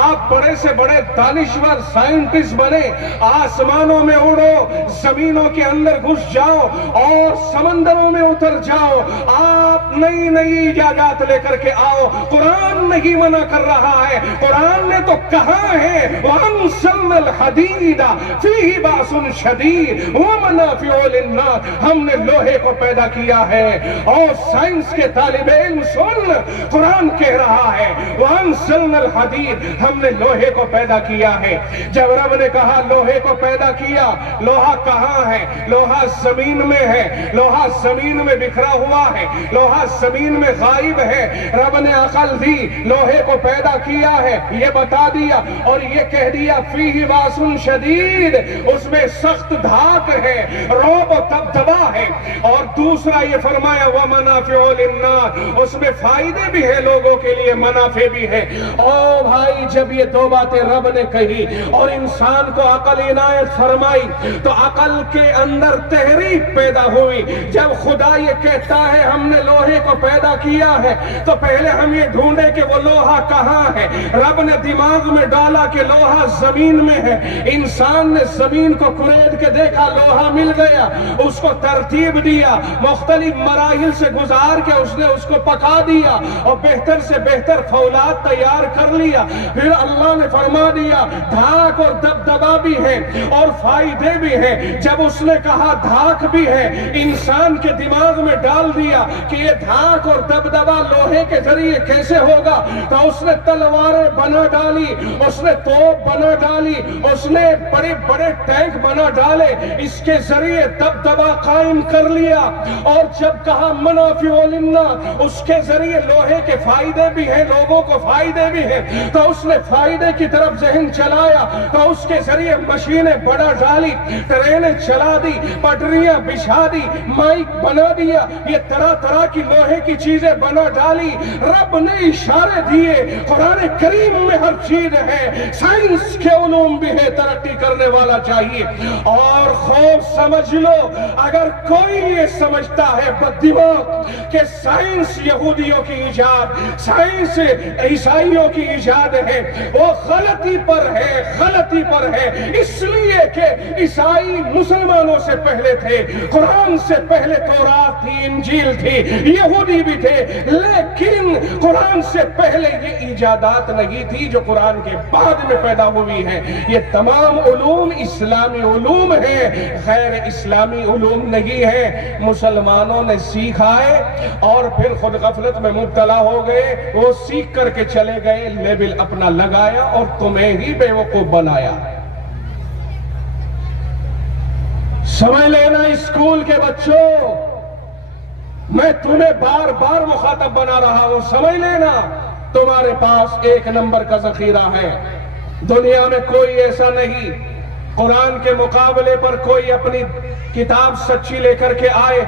آپ بڑے سے بڑے دانشور سائنٹسٹ بنے، آسمانوں میں اڑو، زمینوں کے اندر گھس جاؤ اور سمندروں میں اتر جاؤ. آپ نئی نئی ایجادات لے کر کے آؤ. قرآن نہیں منع کر رہا ہے. قرآن نے تو کہا ہے وَأَنزَلْنَا الْحَدِيدَ فِيهِ بَأْسٌ شَدِيدٌ وَمَنَافِعُ لِلنَّاسِ. ہم نے لوہے کو پیدا کیا ہے. اور سائنس کے طالب علم سن، قرآن کہہ رہا ہے وَأَنزَلْنَا الْحَدِيدَ، ہم نے لوہے کو پیدا کیا ہے. جب رب نے کہا لوہے کو پیدا کیا، لوہا کہاں ہے؟ لوہا زمین میں ہے. لوہا زمین میں بکھرا ہوا ہے، لوہا زمین میں غائب ہے. رب نے عقل دی، لوہے کو پیدا کیا ہے، یہ بتا دیا اور یہ کہہ دیا فیہ باس شدید، اس میں سخت دھاک ہے، رعب و دبدبا ہے. اور دوسرا یہ فرمایا ومنافع للناس، اس میں فائدے بھی ہے لوگوں کے لیے، منافع بھی ہے. او بھائی جب یہ دو باتیں رب نے کہی اور انسان کو عقل عنایت فرمائی تو عقل کے اندر تحریک پیدا ہوئی. جب خدا یہ کہتا ہے ہم نے لوہے کو پیدا کیا ہے تو پہلے ہم یہ ڈھونڈے کہ وہ لوہا کہاں ہے. رب نے دماغ میں ڈالا کہ لوہا زمین میں ہے. انسان نے زمین کو کھرید کے دیکھا، لوہا مل گیا، اس کو ترتیب دیا، مختلف مراحل سے گزار کے اس نے اس کو پکا دیا اور بہتر سے بہتر فولاد تیار کر لیا. پھر اللہ نے فرما دیا دھاک اور دبدبا بھی ہے اور فائدے بھی ہیں. جب اس نے کہا دھاک بھی ہے, انسان کے دماغ میں ڈال دیا کہ یہ دھاک اور دبدبا لوہے کے ذریعے کیسے ہوگا, تو اس نے تلواریں بنا ڈالی, اس نے توپ بنا ڈالی, اس نے بڑے بڑے ٹینک بنا ڈالے, اس کے ذریعے دبدبا قائم کر لیا. اور جب کہا منافع للناس, اس کے ذریعے لوہے کے فائدے بھی ہیں, لوگوں کو فائدے بھی ہیں, تو اس نے فائدے کی طرف ذہن چلایا, تو اس کے ذریعے مشینیں بنا ڈالی, ٹرینیں چلا دی, پٹریاں بچھا دی, مائک بنا دیا, یہ طرح طرح کی لوہے کی چیزیں بنا ڈالی. رب نے اشارے دیے, قرآن کریم میں ہر چیز ہے, سائنس کے علوم بھی ہے, ترقی کرنے والا چاہیے. اور خوب سمجھ لو, اگر کوئی یہ سمجھتا ہے بددماغ کہ سائنس یہودیوں کی ایجاد, سائنس عیسائیوں کی ایجاد ہے, وہ غلطی پر ہے, غلطی پر ہے. اس لیے کہ عیسائی مسلمانوں سے پہلے تھے, قرآن سے پہلے تورات تھی, انجیل تھی, یہودی بھی تھے, لیکن قرآن سے پہلے یہ ایجادات نہیں تھی جو قرآن کے بعد میں پیدا ہوئی ہیں. یہ تمام علوم اسلامی علوم ہیں, غیر اسلامی علوم نہیں ہے. مسلمانوں نے سیکھا ہے اور پھر خود غفلت میں مبتلا ہو گئے, وہ سیکھ کر کے چلے گئے, لیبل اپنا لگایا اور تمہیں ہی بے وقوف بنایا. سمجھ لینا اسکول کے بچوں, میں تمہیں بار بار مخاطب بنا رہا ہوں, سمجھ لینا تمہارے پاس ایک نمبر کا ذخیرہ ہے. دنیا میں کوئی ایسا نہیں قرآن کے مقابلے پر کوئی اپنی کتاب سچی لے کر کے آئے.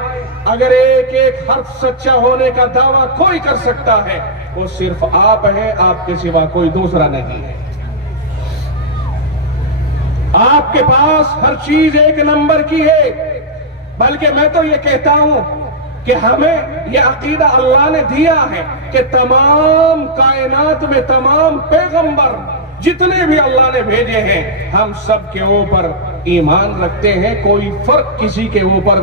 اگر ایک ایک حرف سچا ہونے کا دعویٰ کوئی کر سکتا ہے, وہ صرف آپ ہیں, آپ کے سوا کوئی دوسرا نہیں ہے. آپ کے پاس ہر چیز ایک نمبر کی ہے. بلکہ میں تو یہ کہتا ہوں کہ ہمیں یہ عقیدہ اللہ نے دیا ہے کہ تمام کائنات میں تمام پیغمبر جتنے بھی اللہ نے بھیجے ہیں, ہم سب کے اوپر ایمان رکھتے ہیں, کوئی فرق کسی کے اوپر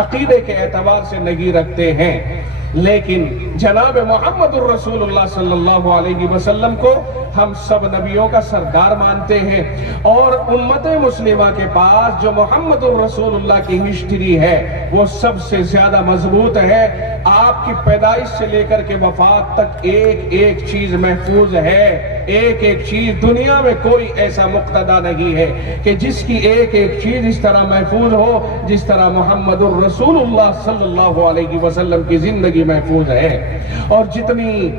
عقیدے کے اعتبار سے نہیں رکھتے ہیں. لیکن جناب محمد الرسول اللہ صلی اللہ علیہ وسلم کو ہم سب نبیوں کا سردار مانتے ہیں, اور امت مسلمہ کے پاس جو محمد الرسول اللہ کی ہسٹری ہے وہ سب سے زیادہ مضبوط ہے. آپ کی پیدائش سے لے کر کے وفات تک ایک ایک چیز محفوظ ہے, ایک ایک چیز. دنیا میں کوئی ایسا مقتدا نہیں ہے کہ جس کی ایک ایک چیز اس طرح محفوظ ہو جس طرح محمد الرسول اللہ صلی اللہ علیہ وسلم کی زندگی محفوظ ہے. اور جتنی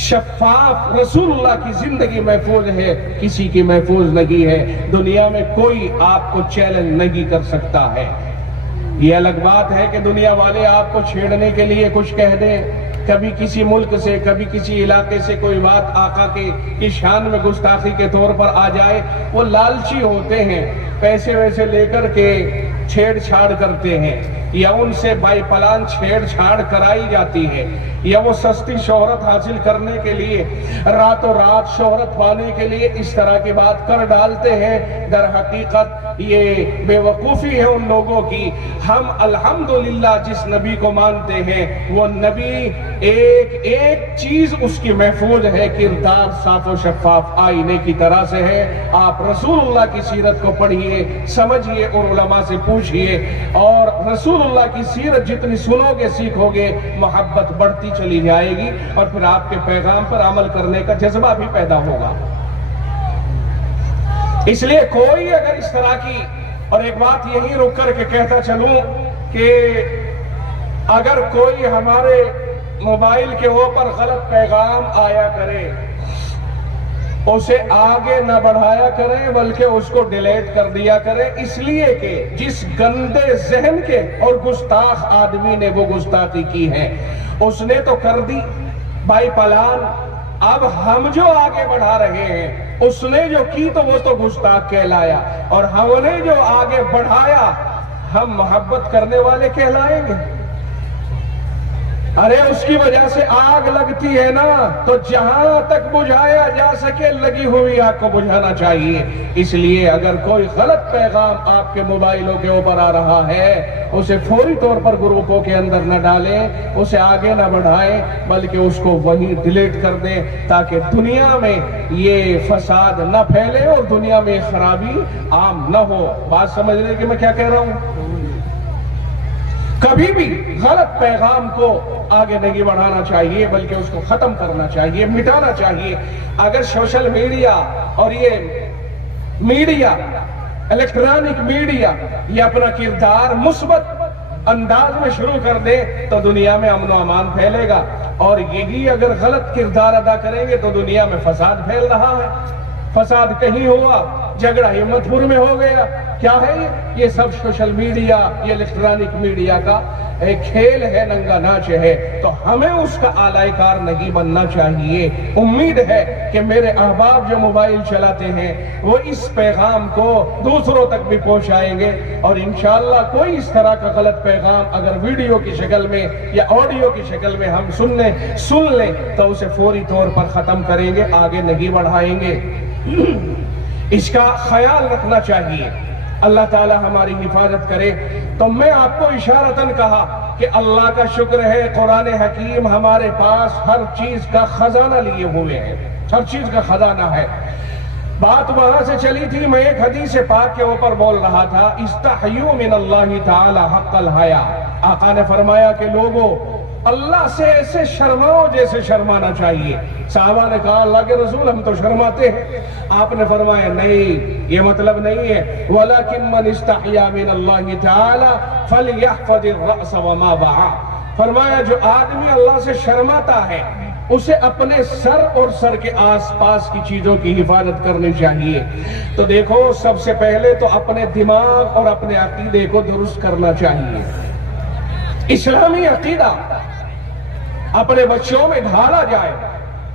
شفاف رسول اللہ کی زندگی محفوظ ہے, کسی کی محفوظ نہیں ہے. دنیا میں کوئی آپ کو چیلنج نہیں کر سکتا ہے. یہ الگ بات ہے کہ دنیا والے آپ کو چھیڑنے کے لیے کچھ کہہ دیں, کبھی کسی ملک سے کبھی کسی علاقے سے کوئی بات آقا کی شان میں گستاخی کے طور پر آ جائے. وہ لالچی ہوتے ہیں, پیسے ویسے لے کر کے چھیڑ چھاڑ کرتے ہیں, یا ان سے بائی پلان چھیڑ چھاڑ کرائی جاتی ہے, یا وہ سستی شہرت حاصل کرنے کے لیے راتوں رات شہرت پانے کے لیے اس طرح کی بات کر ڈالتے ہیں. در حقیقت یہ بے وقوفی ہے ان لوگوں کی. ہم الحمدللہ جس نبی کو مانتے ہیں وہ نبی ایک ایک چیز اس کی محفوظ ہے, کردار صاف و شفاف آئینے کی طرح سے ہے. آپ رسول اللہ کی سیرت کو پڑھیے, سمجھیے اور علماء سے پوچھیے, اور رسول اللہ کی سیرت جتنی سنو گے سیکھو گے محبت بڑھتی چلی جائے گی, اور پھر آپ کے پیغام پر عمل کرنے کا جذبہ بھی پیدا ہوگا. اس لیے کوئی اگر اس طرح کی, اور ایک بات یہی رک کر کے کہتا چلوں کہ اگر کوئی ہمارے موبائل کے اوپر غلط پیغام آیا کرے, اسے آگے نہ بڑھایا کریں بلکہ اس کو ڈیلیٹ کر دیا کریں. اس لیے کہ جس گندے ذہن کے اور گستاخ آدمی نے وہ گستاخی کی ہے اس نے تو کر دی بائی پلان. اب ہم جو آگے بڑھا رہے ہیں اس نے جو کی تو وہ تو گستاخ کہلایا, اور ہم نے جو آگے بڑھایا ہم محبت کرنے والے کہلائیں گے. ارے اس کی وجہ سے آگ لگتی ہے نا، تو جہاں تک بجھایا جا سکے لگی ہوئی آگ کو بجھانا چاہیے۔ اس لیے اگر کوئی غلط پیغام آپ کے موبائلوں کے اوپر آ رہا ہے، اسے فوری طور پر گروپوں کے اندر نہ ڈالیں، اسے آگے نہ بڑھائیں، بلکہ اس کو وہیں ڈیلیٹ کر دیں، تاکہ دنیا میں یہ فساد نہ پھیلے اور دنیا میں خرابی عام نہ ہو۔ بات سمجھ رہے کہ میں کیا کہہ رہا ہوں؟ کبھی بھی غلط پیغام کو آگے نہیں بڑھانا چاہیے، بلکہ اس کو ختم کرنا چاہیے، مٹانا چاہیے۔ اگر سوشل میڈیا اور یہ میڈیا، الیکٹرانک میڈیا، یہ اپنا کردار مثبت انداز میں شروع کر دے تو دنیا میں امن و امان پھیلے گا، اور یہی اگر غلط کردار ادا کریں گے تو دنیا میں فساد پھیل رہا ہے۔ فساد کہیں ہوا، جھگڑا ہمت پور میں ہو گیا، کیا ہے یہ سب سوشل میڈیا، یہ الیکٹرانک میڈیا کا ایک کھیل ہے، ننگا ناچ ہے۔ تو ہمیں اس کا آلائے کار نہیں بننا چاہیے۔ امید ہے کہ میرے احباب جو موبائل چلاتے ہیں وہ اس پیغام کو دوسروں تک بھی پہنچائیں گے، اور انشاءاللہ کوئی اس طرح کا غلط پیغام اگر ویڈیو کی شکل میں یا آڈیو کی شکل میں ہم سن لیں تو اسے فوری طور پر ختم کریں گے، آگے نہیں بڑھائیں گے۔ اس کا خیال رکھنا چاہیے۔ اللہ تعالی ہماری حفاظت کرے۔ تو میں آپ کو اشارتاً کہا کہ اللہ کا شکر ہے، قرآن حکیم ہمارے پاس ہر چیز کا خزانہ لیے ہوئے ہیں، ہر چیز کا خزانہ ہے۔ بات وہاں سے چلی تھی، میں ایک حدیث پاک کے اوپر بول رہا تھا، استحیوا من اللہ تعالی حق الحیا۔ آقا نے فرمایا کہ لوگوں، اللہ سے ایسے شرماؤ جیسے شرمانا چاہیے۔ صحابہ نے کہا اللہ کے رسول ہم تو شرماتے ہیں۔ آپ نے فرمایا نہیں، یہ مطلب نہیں ہے، وَلَكِن مَّنِ اسْتَحْيَا مِنَ اللَّهِ تَعَالَى فَلْيَحْفَظِ الرَّأْسَ وَمَا بَعَا۔ فرمایا جو آدمی اللہ سے شرماتا ہے اسے اپنے سر اور سر کے آس پاس کی چیزوں کی حفاظت کرنی چاہیے۔ تو دیکھو، سب سے پہلے تو اپنے دماغ اور اپنے عقیدے کو درست کرنا چاہیے۔ اسلامی عقیدہ اپنے بچوں میں ڈھالا جائے،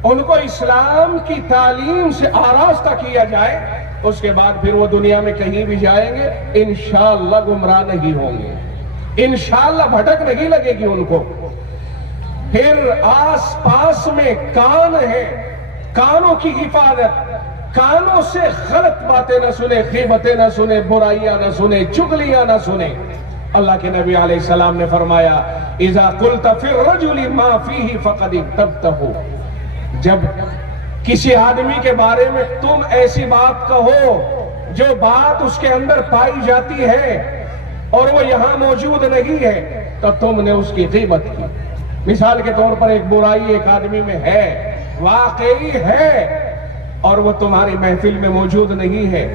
ان کو اسلام کی تعلیم سے آراستہ کیا جائے، اس کے بعد پھر وہ دنیا میں کہیں بھی جائیں گے انشاءاللہ گمراہ نہیں ہوں گے، انشاءاللہ بھٹک نہیں لگے گی ان کو۔ پھر آس پاس میں کان ہے، کانوں کی حفاظت، کانوں سے غلط باتیں نہ سنے، غیبتیں نہ سنے، برائیاں نہ سنے، چغلیاں نہ سنے۔ اللہ کے نبی علیہ السلام نے فرمایا اذا قلت فی الرجل ما فیہ فقد اغتبتہ، جب کسی آدمی کے بارے میں تم ایسی بات کہو جو بات اس کے اندر پائی جاتی ہے اور وہ یہاں موجود نہیں ہے تو تم نے اس کی غیبت کی۔ مثال کے طور پر ایک برائی ایک آدمی میں ہے، واقعی ہے، اور وہ تمہاری محفل میں موجود نہیں ہے،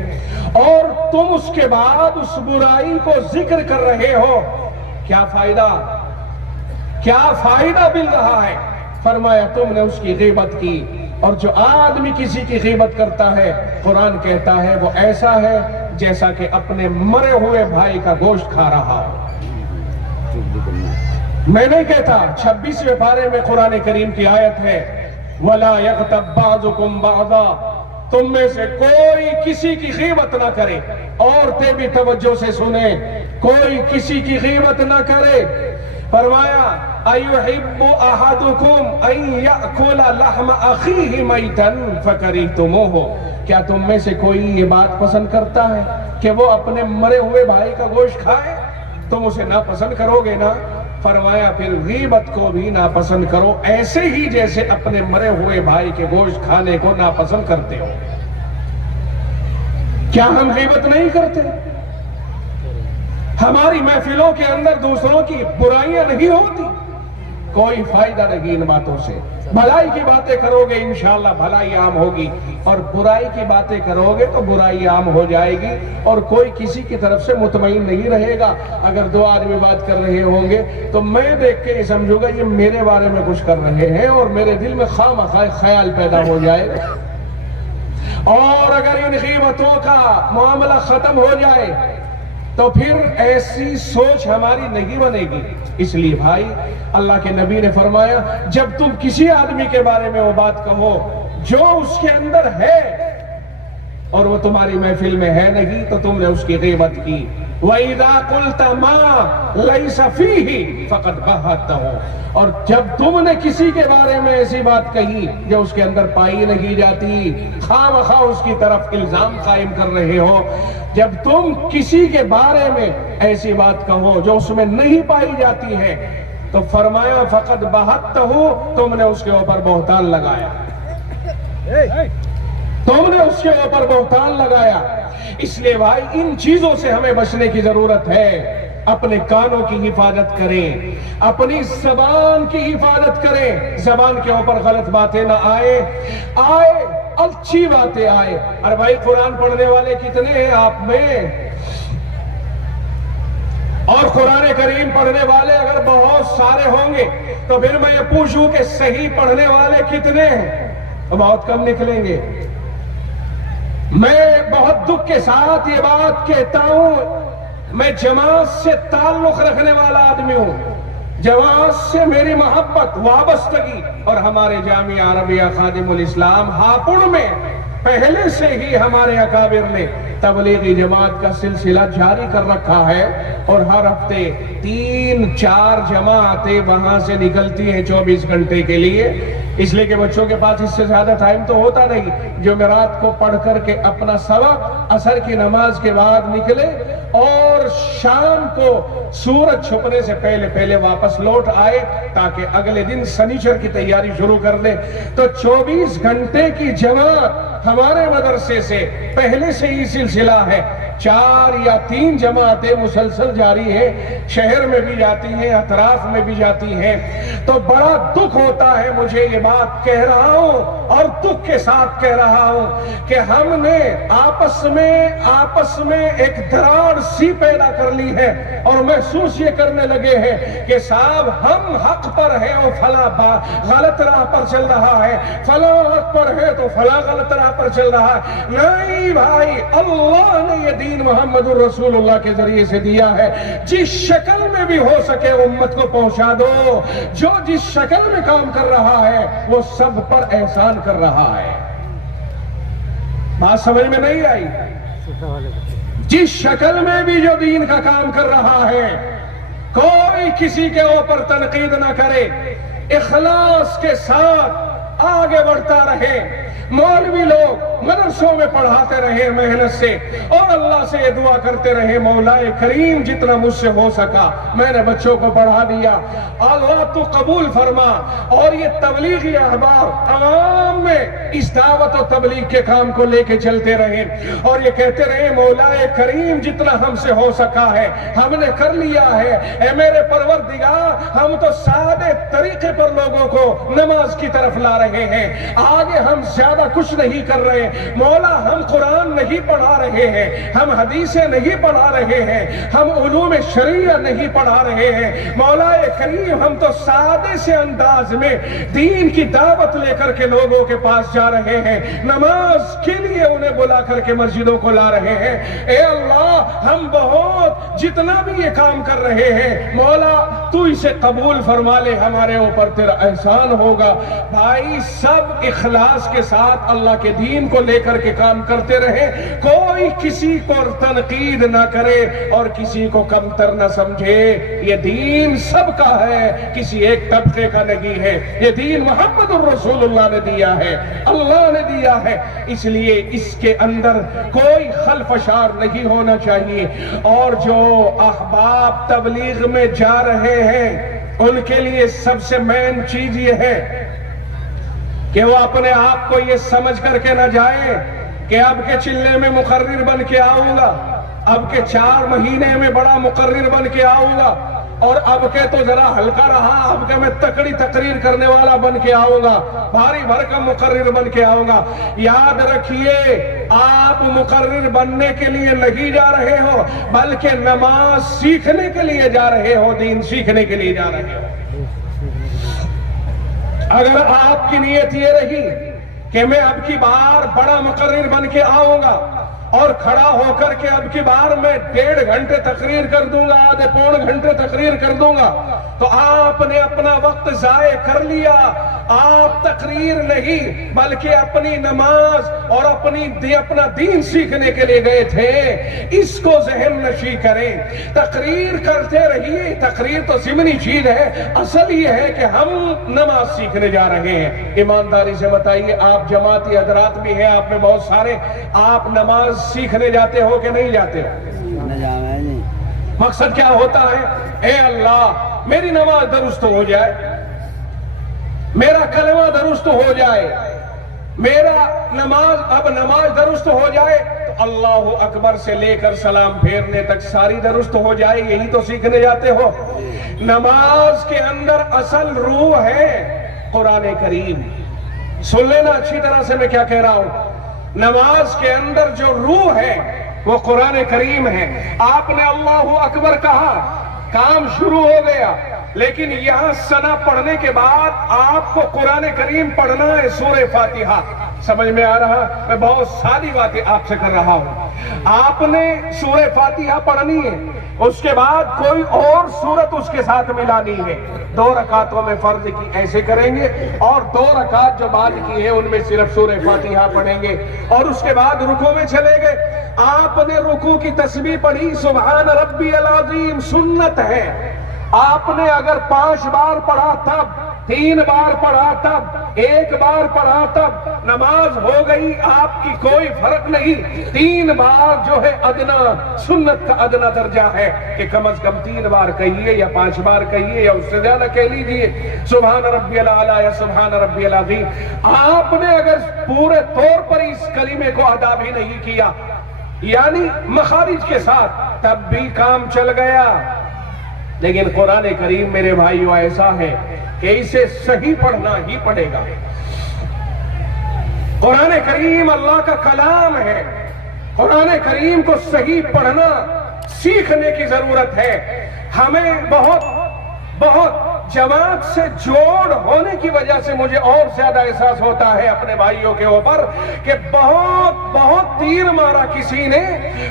اور تم اس کے بعد اس برائی کو ذکر کر رہے ہو، کیا فائدہ مل رہا ہے؟ فرمایا تم نے اس کی غیبت کی، اور جو آدمی کسی کی غیبت کرتا ہے قرآن کہتا ہے وہ ایسا ہے جیسا کہ اپنے مرے ہوئے بھائی کا گوشت کھا رہا ہو۔ میں نہیں کہتا، 26ویں پارے میں قرآن کریم کی آیت ہے وَلَا يَغْتَبْ بَعْضُكُمْ بَعْضًا، تم میں سے کوئی کسی کی غیبت نہ کرے۔ عورتیں بھی توجہ سے سنیں، کوئی کسی کی غیبت نہ کرے۔ فرمایا أَيُحِبُّ أَحَدُكُمْ أَن يَأْكُلَ لَحْمَ أَخِيهِ مَيْتًا فَكَرِهْتُمُوهُ، کیا تم میں سے کوئی یہ بات پسند کرتا ہے کہ وہ اپنے مرے ہوئے بھائی کا گوشت کھائے؟ تم اسے ناپسند کرو گے نا؟ فرمایا پھر غیبت کو بھی ناپسند کرو، ایسے ہی جیسے اپنے مرے ہوئے بھائی کے گوشت کھانے کو ناپسند کرتے ہو۔ کیا ہم غیبت نہیں کرتے؟ ہماری محفلوں کے اندر دوسروں کی برائیاں نہیں ہوتی؟ کوئی فائدہ نہیں ان باتوں سے۔ بھلائی کی باتیں کرو گے انشاءاللہ بھلائی عام ہوگی، اور برائی کی باتیں کرو گے تو برائی عام ہو جائے گی، اور کوئی کسی کی طرف سے مطمئن نہیں رہے گا۔ اگر دو آدمی بات کر رہے ہوں گے تو میں دیکھ کے یہ سمجھوں گا یہ میرے بارے میں کچھ کر رہے ہیں، اور میرے دل میں خواہ خیال پیدا ہو جائے گا، اور اگر ان غیبتوں کا معاملہ ختم ہو جائے تو پھر ایسی سوچ ہماری نہیں بنے گی۔ اس لیے بھائی، اللہ کے نبی نے فرمایا جب تم کسی آدمی کے بارے میں وہ بات کہو جو اس کے اندر ہے اور وہ تمہاری محفل میں ہے نہیں تو تم نے اس کی غیبت کی۔ وَإِذَا قُلْتَ مَا لَيْسَ فِيهِ فَقَدْ بَهَتَّهُ، اور جب تم نے کسی کے بارے میں ایسی بات کہی جو اس کے اندر پائی نہیں جاتی، خواہ مخواہ اس کی طرف الزام قائم کر رہے ہو، جب تم کسی کے بارے میں ایسی بات کہو جو اس میں نہیں پائی جاتی ہے تو فرمایا فقد بہتہ، تم نے اس کے اوپر بہتان لگایا، تم نے اس کے اوپر بہتان لگایا۔ اس لیے بھائی ان چیزوں سے ہمیں بچنے کی ضرورت ہے۔ اپنے کانوں کی حفاظت کریں، اپنی زبان کی حفاظت کریں، زبان کے اوپر غلط باتیں نہ آئے اچھی باتیں آئے۔ اور بھائی قرآن پڑھنے والے کتنے ہیں آپ میں؟ اور قرآن کریم پڑھنے والے اگر بہت سارے ہوں گے تو پھر میں یہ پوچھوں کہ صحیح پڑھنے والے کتنے ہیں؟ تو بہت کم نکلیں گے۔ میں بہت دکھ کے ساتھ یہ بات کہتا ہوں، میں جماعت سے تعلق رکھنے والا آدمی ہوں، جماعت سے میری محبت وابستگی، اور ہمارے جامعہ عربیہ خادم الاسلام ہاپوڑ میں پہلے سے ہی ہمارے اکابر نے تبلیغی جماعت کا سلسلہ جاری کر رکھا ہے، اور ہر ہفتے 3-4 جماعتیں وہاں سے نکلتی ہیں 24 گھنٹے کے لیے، اس لیے کہ بچوں کے پاس اس سے زیادہ ٹائم تو ہوتا نہیں، جمعرات کو پڑھ کر کے اپنا سبق عصر کی نماز کے بعد نکلے اور شام کو سورج چھپنے سے پہلے واپس لوٹ آئے تاکہ اگلے دن سنیچر کی تیاری شروع کر دیں۔ تو 24 گھنٹے کی جماعت ہمارے مدرسے سے پہلے سے ہی سلسلہ ہے، 4 یا 3 جماعتیں مسلسل جاری ہیں، شہر میں بھی جاتی ہیں، اطراف میں بھی جاتی ہیں۔ تو بڑا دکھ ہوتا ہے، مجھے یہ بات کہہ رہا ہوں اور دکھ کے ساتھ کہہ رہا ہوں کہ ہم نے آپس میں ایک دراڑ سی پیدا کر لی ہے اور محسوس یہ کرنے لگے ہیں کہ صاحب ہم حق پر ہیں اور فلاں غلط راہ پر چل رہا ہے، فلاں حق پر ہے تو فلاں غلط راہ پر چل رہا ہے۔ نہیں بھائی، اللہ نے یہ دین محمد الرسول اللہ کے ذریعے سے دیا ہے، جس شکل میں بھی ہو سکے امت کو پہنچا دو۔ جو جس شکل میں کام کر رہا ہے وہ سب پر احسان کر رہا ہے۔ بات سمجھ میں نہیں آئی؟ جس شکل میں بھی جو دین کا کام کر رہا ہے، کوئی کسی کے اوپر تنقید نہ کرے، اخلاص کے ساتھ آگے بڑھتا رہے۔ مولوی لوگ مدرسوں میں پڑھاتے رہے محنت سے، اور اللہ سے یہ دعا کرتے رہے مولا کریم جتنا مجھ سے ہو سکا میں نے بچوں کو پڑھا دیا، اللہ تو قبول فرما۔ اور یہ تبلیغی احباب عوام میں اس دعوت و تبلیغ کے کام کو لے کے چلتے رہے اور یہ کہتے رہے مولا کریم جتنا ہم سے ہو سکا ہے ہم نے کر لیا ہے، اے میرے پروردگار ہم تو سادے طریقے پر لوگوں کو نماز کی طرف لا رہے ہیں، آگے ہم زیادہ کچھ نہیں کر رہے، مولا ہم قرآن نہیں پڑھا رہے ہیں، ہم حدیثیں نہیں پڑھا رہے ہیں، ہم علوم شریعہ نہیں پڑھا رہے ہیں، مولا کریم ہم تو سادے سے انداز میں دین کی دعوت لے کر کے لوگوں کے پاس جا رہے ہیں، نماز کے لیے انہیں بلا کر کے مسجدوں کو لا رہے ہیں۔ اے اللہ ہم بہت جتنا بھی یہ کام کر رہے ہیں مولا تو اسے قبول فرما لے، ہمارے اوپر تیرا احسان ہوگا۔ بھائی سب اخلاص کے ساتھ اللہ کے دین کو لے کر کے کام کرتے رہے، کوئی کسی کو تنقید نہ کرے اور کسی کو کمتر نہ سمجھے۔ یہ دین سب کا ہے، کسی ایک طبقے کا نہیں ہے، یہ دین محمد الرسول اللہ نے دیا ہے، اللہ نے دیا ہے، اس لیے اس کے اندر کوئی خلفشار نہیں ہونا چاہیے۔ اور جو احباب تبلیغ میں جا رہے ہیں ان کے لیے سب سے مین چیز یہ ہے کہ وہ اپنے آپ کو یہ سمجھ کر کے نہ جائیں کہ اب کے چلے میں مقرر بن کے آؤں گا، اب کے 4 مہینے میں بڑا مقرر بن کے آؤں گا، اور اب کے تو ذرا ہلکا رہا، اب کے میں تکڑی تقریر کرنے والا بن کے آؤں گا، بھاری بھرکم مقرر بن کے آؤں گا۔ یاد رکھیے آپ مقرر بننے کے لیے نہیں جا رہے ہو بلکہ نماز سیکھنے کے لیے جا رہے ہو، دین سیکھنے کے لیے جا رہے ہو۔ اگر آپ کی نیت یہ رہی کہ میں اب کی بار بڑا مقرر بن کے آؤں گا اور کھڑا ہو کر کے اب کی بار میں 1.5 گھنٹے تقریر کر دوں گا، آدھے پون گھنٹے تقریر کر دوں گا، تو آپ نے اپنا وقت ضائع کر لیا. آپ تقریر نہیں بلکہ اپنی نماز اور اپنا دین سیکھنے کے لیے گئے تھے. اس کو ذہن نشی کریں. تقریر کرتے رہیے, تقریر تو ضمنی چیز ہے, اصل یہ ہے کہ ہم نماز سیکھنے جا رہے ہیں. ایمانداری سے بتائیے, آپ جماعتی حضرات بھی ہیں, آپ میں بہت سارے, آپ نماز سیکھنے جاتے ہو کہ نہیں جاتے ہو؟ نہ جانا نہیں. مقصد کیا ہوتا ہے؟ اے اللہ میری نماز درست ہو جائے, میرا کلمہ درست ہو جائے, میرا نماز درست ہو جائے تو اللہ اکبر سے لے کر سلام پھیرنے تک ساری درست ہو جائے. یہی تو سیکھنے جاتے ہو. نماز کے اندر اصل روح ہے قرآن کریم. سن لینا اچھی طرح سے میں کیا کہہ رہا ہوں. نماز کے اندر جو روح ہے وہ قرآن کریم ہے. آپ نے اللہ اکبر کہا, کام شروع ہو گیا, لیکن یہاں ثنا پڑھنے کے بعد آپ کو قرآن کریم پڑھنا ہے, سورہ فاتحہ. سمجھ میں آ رہا؟ میں بہت ساری باتیں آپ سے کر رہا ہوں. آپ نے سورہ فاتحہ پڑھنی ہے, اس کے بعد کوئی اور سورت اس کے ساتھ ملانی ہے. 2 رکعتوں میں فرض کی ایسے کریں گے, اور 2 رکعت جو بعد کی ہے ان میں صرف سورہ فاتحہ پڑھیں گے, اور اس کے بعد رکوع میں چلے گئے. آپ نے رکوع کی تسبیح پڑھی سبحان ربی العظیم, سنت ہے. آپ نے اگر 5 بار پڑھا تب, 3 بار پڑھا تب, 1 بار پڑھا تب, نماز ہو گئی آپ کی, کوئی فرق نہیں. 3 بار جو ہے ادنا, سنت کا ادنا درجہ ہے کہ کم از کم 3 بار کہیے یا 5 بار کہیے یا اس سے زیادہ کہہ لیجئے سبحان ربی الاعلی یا سبحان ربی العظیم. آپ نے اگر پورے طور پر اس کلمے کو ادا بھی نہیں کیا, یعنی مخارج کے ساتھ, تب بھی کام چل گیا. لیکن قرآن کریم میرے بھائیو ایسا ہے کہ اسے صحیح پڑھنا ہی پڑے گا. قرآن کریم اللہ کا کلام ہے. قرآن کریم کو صحیح پڑھنا سیکھنے کی ضرورت ہے. ہمیں بہت جماعت سے جوڑ ہونے کی وجہ سے مجھے اور زیادہ احساس ہوتا ہے اپنے بھائیوں کے اوپر کہ بہت تیر مارا کسی نے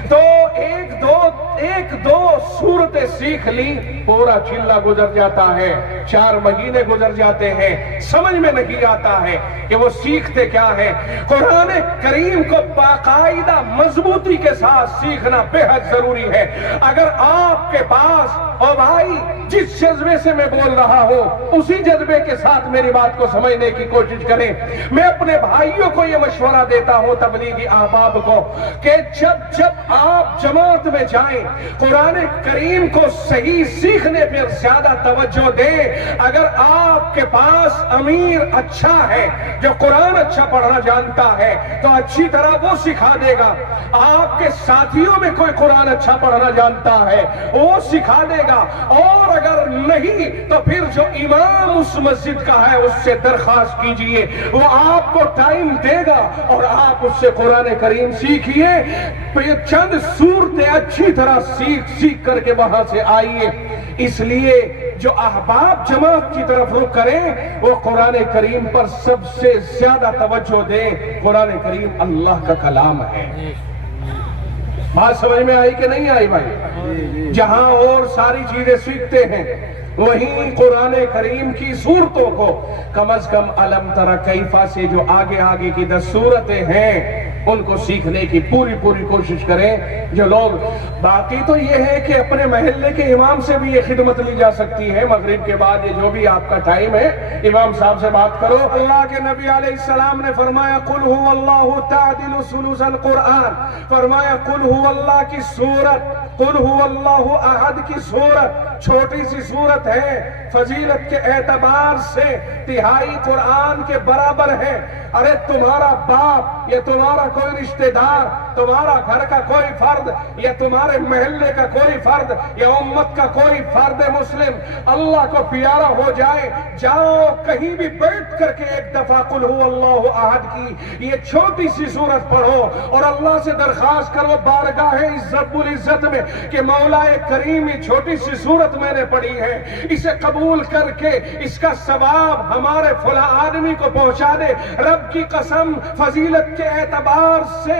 تو ایک دو صورتیں سیکھ لی, پورا چلہ گزر جاتا ہے, 4 مہینے گزر جاتے ہیں, سمجھ میں نہیں آتا ہے کہ وہ سیکھتے کیا ہے. قرآن کریم کو باقاعدہ مضبوطی کے ساتھ سیکھنا بے حد ضروری ہے. اگر آپ کے پاس, او بھائی جس جذبے سے میں بول رہا ہوں اسی جذبے کے ساتھ میری بات کو سمجھنے کی کوشش کریں. میں اپنے بھائیوں کو یہ مشورہ دیتا ہوں, تبلیغی احباب کو, کہ جب آپ جماعت میں جائیں قرآن کریم کو صحیح سیکھنے پر زیادہ توجہ دیں. اگر آپ کے پاس امیر اچھا ہے جو قرآن اچھا پڑھنا جانتا ہے تو اچھی طرح وہ سکھا دے گا. آپ کے ساتھیوں میں کوئی قرآن اچھا پڑھنا جانتا ہے وہ سکھا دے گا, اور اگر نہیں تو پھر جو امام اس مسجد کا ہے اس سے درخواست کیجئے, وہ آپ کو ٹائم دے گا اور آپ اس سے قرآن کریم سیکھیے. چند صورتیں اچھی طرح سیکھ کر کے وہاں سے آئیے. اس لیے جو احباب جماعت کی طرف رخ کریں وہ قرآن کریم پر سب سے زیادہ توجہ دیں. قرآن کریم اللہ کا کلام ہے. بات سمجھ میں آئی کہ نہیں آئی بھائی؟ جہاں اور ساری چیزیں سیکھتے ہیں وہیں قرآن کریم کی صورتوں کو کم از کم علم تر کیفا سے جو آگے کی 10 صورتیں ہیں ان کو سیکھنے کی پوری کوشش کریں. جو لوگ باقی تو یہ ہے کہ اپنے محلے کے امام سے بھی یہ خدمت لی جا سکتی ہے. مغرب کے بعد یہ جو بھی آپ کا ٹائم ہے امام صاحب سے بات کرو. اللہ کے نبی علیہ السلام نے فرمایا قل هو اللہ تعدل ثلث القرآن, فرمایا قل هو اللہ کی سورت, قل هو اللہ احد کی سورت چھوٹی سی سورت ہے, فضیلت کے اعتبار سے 1/3 قرآن کے برابر ہے. ارے تمہارا باپ یا تمہارا کوئی رشتہ دار, تمہارا گھر کا کوئی فرد یا تمہارے محلے کا کوئی فرد یا امت کا کوئی فرد مسلم اللہ کو پیارا ہو جائے, جاؤ کہیں بھی بیٹھ کر کے ایک دفعہ قل هو اللہ احد کی یہ چھوٹی سی سورت پڑھو اور اللہ سے درخواست کرو بارگاہ رب العزت میں کہ مولا کریم یہ چھوٹی سی سورت میں نے پڑھی ہے, اسے قبول کر کے اس کا ثواب ہمارے فلاں آدمی کو پہنچا دے. رب کی قسم فضیلت کے اعتبار سے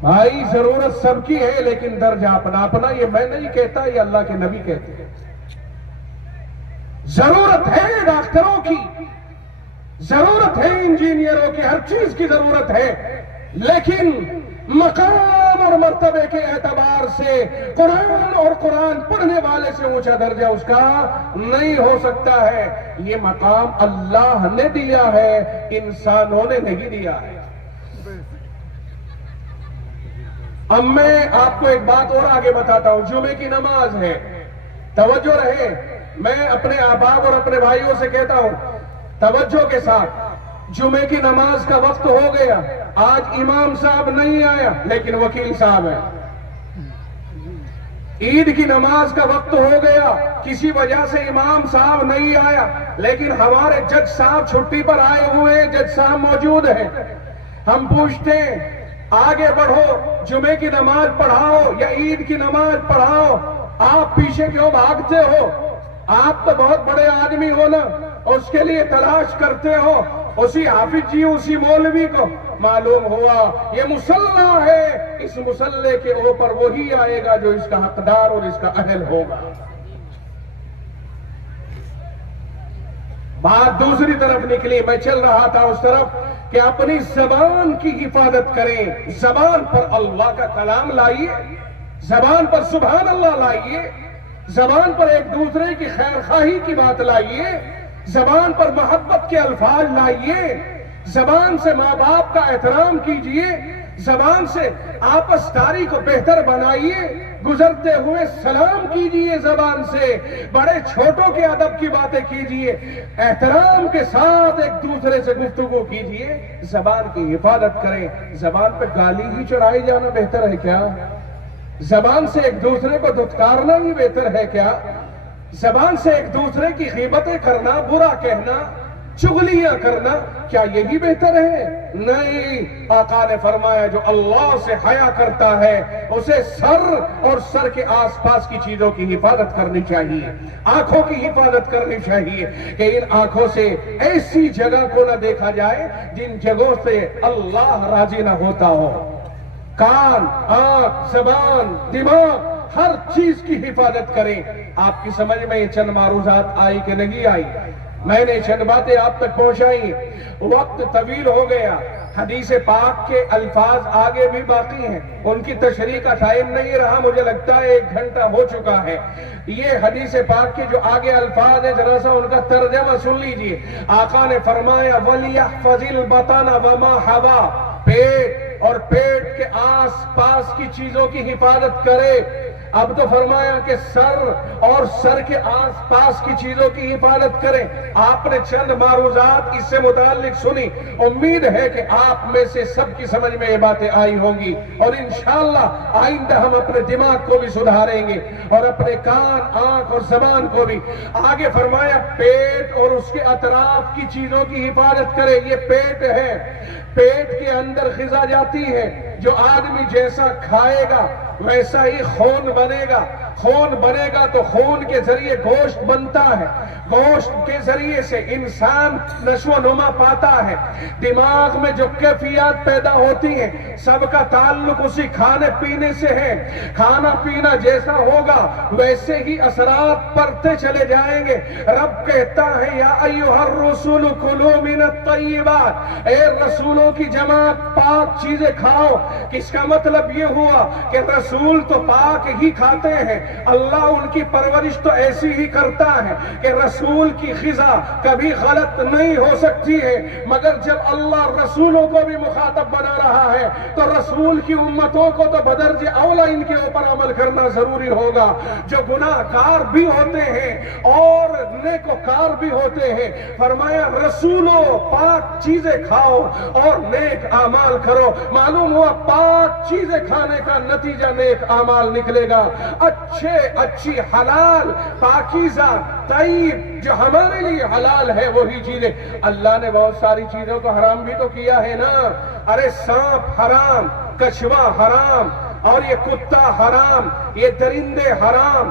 بھائی ضرورت سب کی ہے لیکن درجہ اپنا اپنا. یہ میں نہیں کہتا, یہ اللہ کے نبی کہتے ہیں. ضرورت ہے ڈاکٹروں کی, ضرورت ہے انجینئروں کی, ہر چیز کی ضرورت ہے, لیکن مقام اور مرتبے کے اعتبار سے قرآن اور قرآن پڑھنے والے سے اونچا درجہ اس کا نہیں ہو سکتا ہے. یہ مقام اللہ نے دیا ہے, انسانوں نے نہیں دیا ہے. اب میں آپ کو ایک بات اور آگے بتاتا ہوں. جمعے کی نماز ہے, توجہ رہے. میں اپنے احباب اور اپنے بھائیوں سے کہتا ہوں توجہ کے ساتھ, جمعے کی نماز کا وقت ہو گیا. آج امام صاحب نہیں آیا لیکن وکیل صاحب ہے. عید کی نماز کا وقت ہو گیا, کسی وجہ سے امام صاحب نہیں آیا لیکن ہمارے جج صاحب چھٹی پر آئے ہوئے, جج صاحب موجود ہیں. ہم پوچھتے ہیں آگے بڑھو, جمعے کی نماز پڑھاؤ یا عید کی نماز پڑھاؤ, آپ پیچھے کیوں بھاگتے ہو؟ آپ تو بہت بڑے آدمی ہو نا, اس کے لیے تلاش کرتے ہو. اسی حافظ جی, اسی مولوی کو معلوم ہوا یہ مصلح ہے, اس مصلح کے اوپر وہی آئے گا جو اس کا حقدار اور اس کا اہل ہوگا. بات دوسری طرف نکلی, میں چل رہا تھا اس طرف کہ اپنی زبان کی حفاظت کریں. زبان پر اللہ کا کلام لائیے, زبان پر سبحان اللہ لائیے, زبان پر ایک دوسرے کی خیر خواہی کی بات لائیے, زبان پر محبت کے الفاظ لائیے, زبان سے ماں باپ کا احترام کیجئے, زبان سے آپس داری کو بہتر بنائیے, گزرتے ہوئے سلام کیجئے, زبان سے بڑے چھوٹوں کے ادب کی باتیں کیجئے, احترام کے ساتھ ایک دوسرے سے گفتگو کیجئے. زبان کی حفاظت کریں. زبان پہ گالی ہی چڑھائی جانا بہتر ہے کیا؟ زبان سے ایک دوسرے کو دھتکارنا ہی بہتر ہے کیا؟ زبان سے ایک دوسرے کی غیبتیں کرنا, برا کہنا, چغلیاں کرنا, کیا یہی بہتر ہے؟ نہیں. آقا نے فرمایا جو اللہ سے حیا کرتا ہے اسے سر اور سر کے آس پاس کی چیزوں کی حفاظت کرنی چاہیے, آنکھوں کی حفاظت کرنی چاہیے کہ ان آنکھوں سے ایسی جگہ کو نہ دیکھا جائے جن جگہوں سے اللہ راضی نہ ہوتا ہو. کان, آنکھ, زبان, دماغ, ہر چیز کی حفاظت کریں. آپ کی سمجھ میں یہ چند معروضات آئی کہ نہیں آئی؟ میں نے چند باتیں آپ تک پہنچائی. وقت طویل ہو گیا, حدیث پاک کے الفاظ آگے بھی باقی ہیں, ان کی تشریح کا ٹائم نہیں رہا, مجھے لگتا ہے 1 گھنٹہ ہو چکا ہے. یہ حدیث پاک کے جو آگے الفاظ ہیں ذرا سا ان کا ترجمہ سن لیجئے. آقا نے فرمایا وَلْيَحْفَظِ الْبَطَنَ وَمَا حَوَا, پیٹ اور پیٹ کے آس پاس کی چیزوں کی حفاظت کرے. اب تو فرمایا کہ سر اور سر کے آس پاس کی چیزوں کی حفاظت کریں. آپ نے چند معروضات اس سے متعلق سنی, امید ہے کہ آپ میں سے سب کی سمجھ میں یہ باتیں آئی ہوں گی, اور انشاءاللہ آئندہ ہم اپنے دماغ کو بھی سدھاریں گے اور اپنے کان, آنکھ اور زبان کو بھی. آگے فرمایا پیٹ اور اس کے اطراف کی چیزوں کی حفاظت کرے. یہ پیٹ ہے, پیٹ کے اندر غذا جاتی ہے, جو آدمی جیسا کھائے گا ویسا ہی خون بنے گا. خون بنے گا تو خون کے ذریعے گوشت بنتا ہے, گوشت کے ذریعے سے انسان نشو و نما پاتا ہے. دماغ میں جو کیفیات پیدا ہوتی ہیں سب کا تعلق اسی کھانے پینے سے ہے. کھانا پینا جیسا ہوگا ویسے ہی اثرات پڑتے چلے جائیں گے. رب کہتا ہے یا ایھا الرسول کلوا من الطیبات, اے رسولوں کی جماعت پاک چیزیں کھاؤ. کس کا مطلب یہ ہوا کہ رسول تو پاک ہی کھاتے ہیں, اللہ ان کی پرورش تو ایسی ہی کرتا ہے کہ رسول کی غذا کبھی غلط نہیں ہو سکتی ہے. مگر جب اللہ رسولوں کو بھی مخاطب بنا رہا ہے تو رسول کی امتوں کو تو بدرج اولا ان کے اوپر عمل کرنا ضروری ہوگا, جو گناہ کار بھی ہوتے ہیں اور نیکوکار بھی ہوتے ہیں. فرمایا رسولوں پاک چیزیں کھاؤ اور نیک اعمال کرو. معلوم ہوا پاک چیزیں کھانے کا نتیجہ نیک اعمال نکلے گا. اچھی حلال پاکیزہ طیب جو ہمارے لیے حلال ہے وہی چیزیں. اللہ نے بہت ساری چیزوں کو حرام بھی تو کیا ہے نا. ارے سانپ حرام, کچھوا حرام, اور یہ کتا حرام, یہ درندے حرام,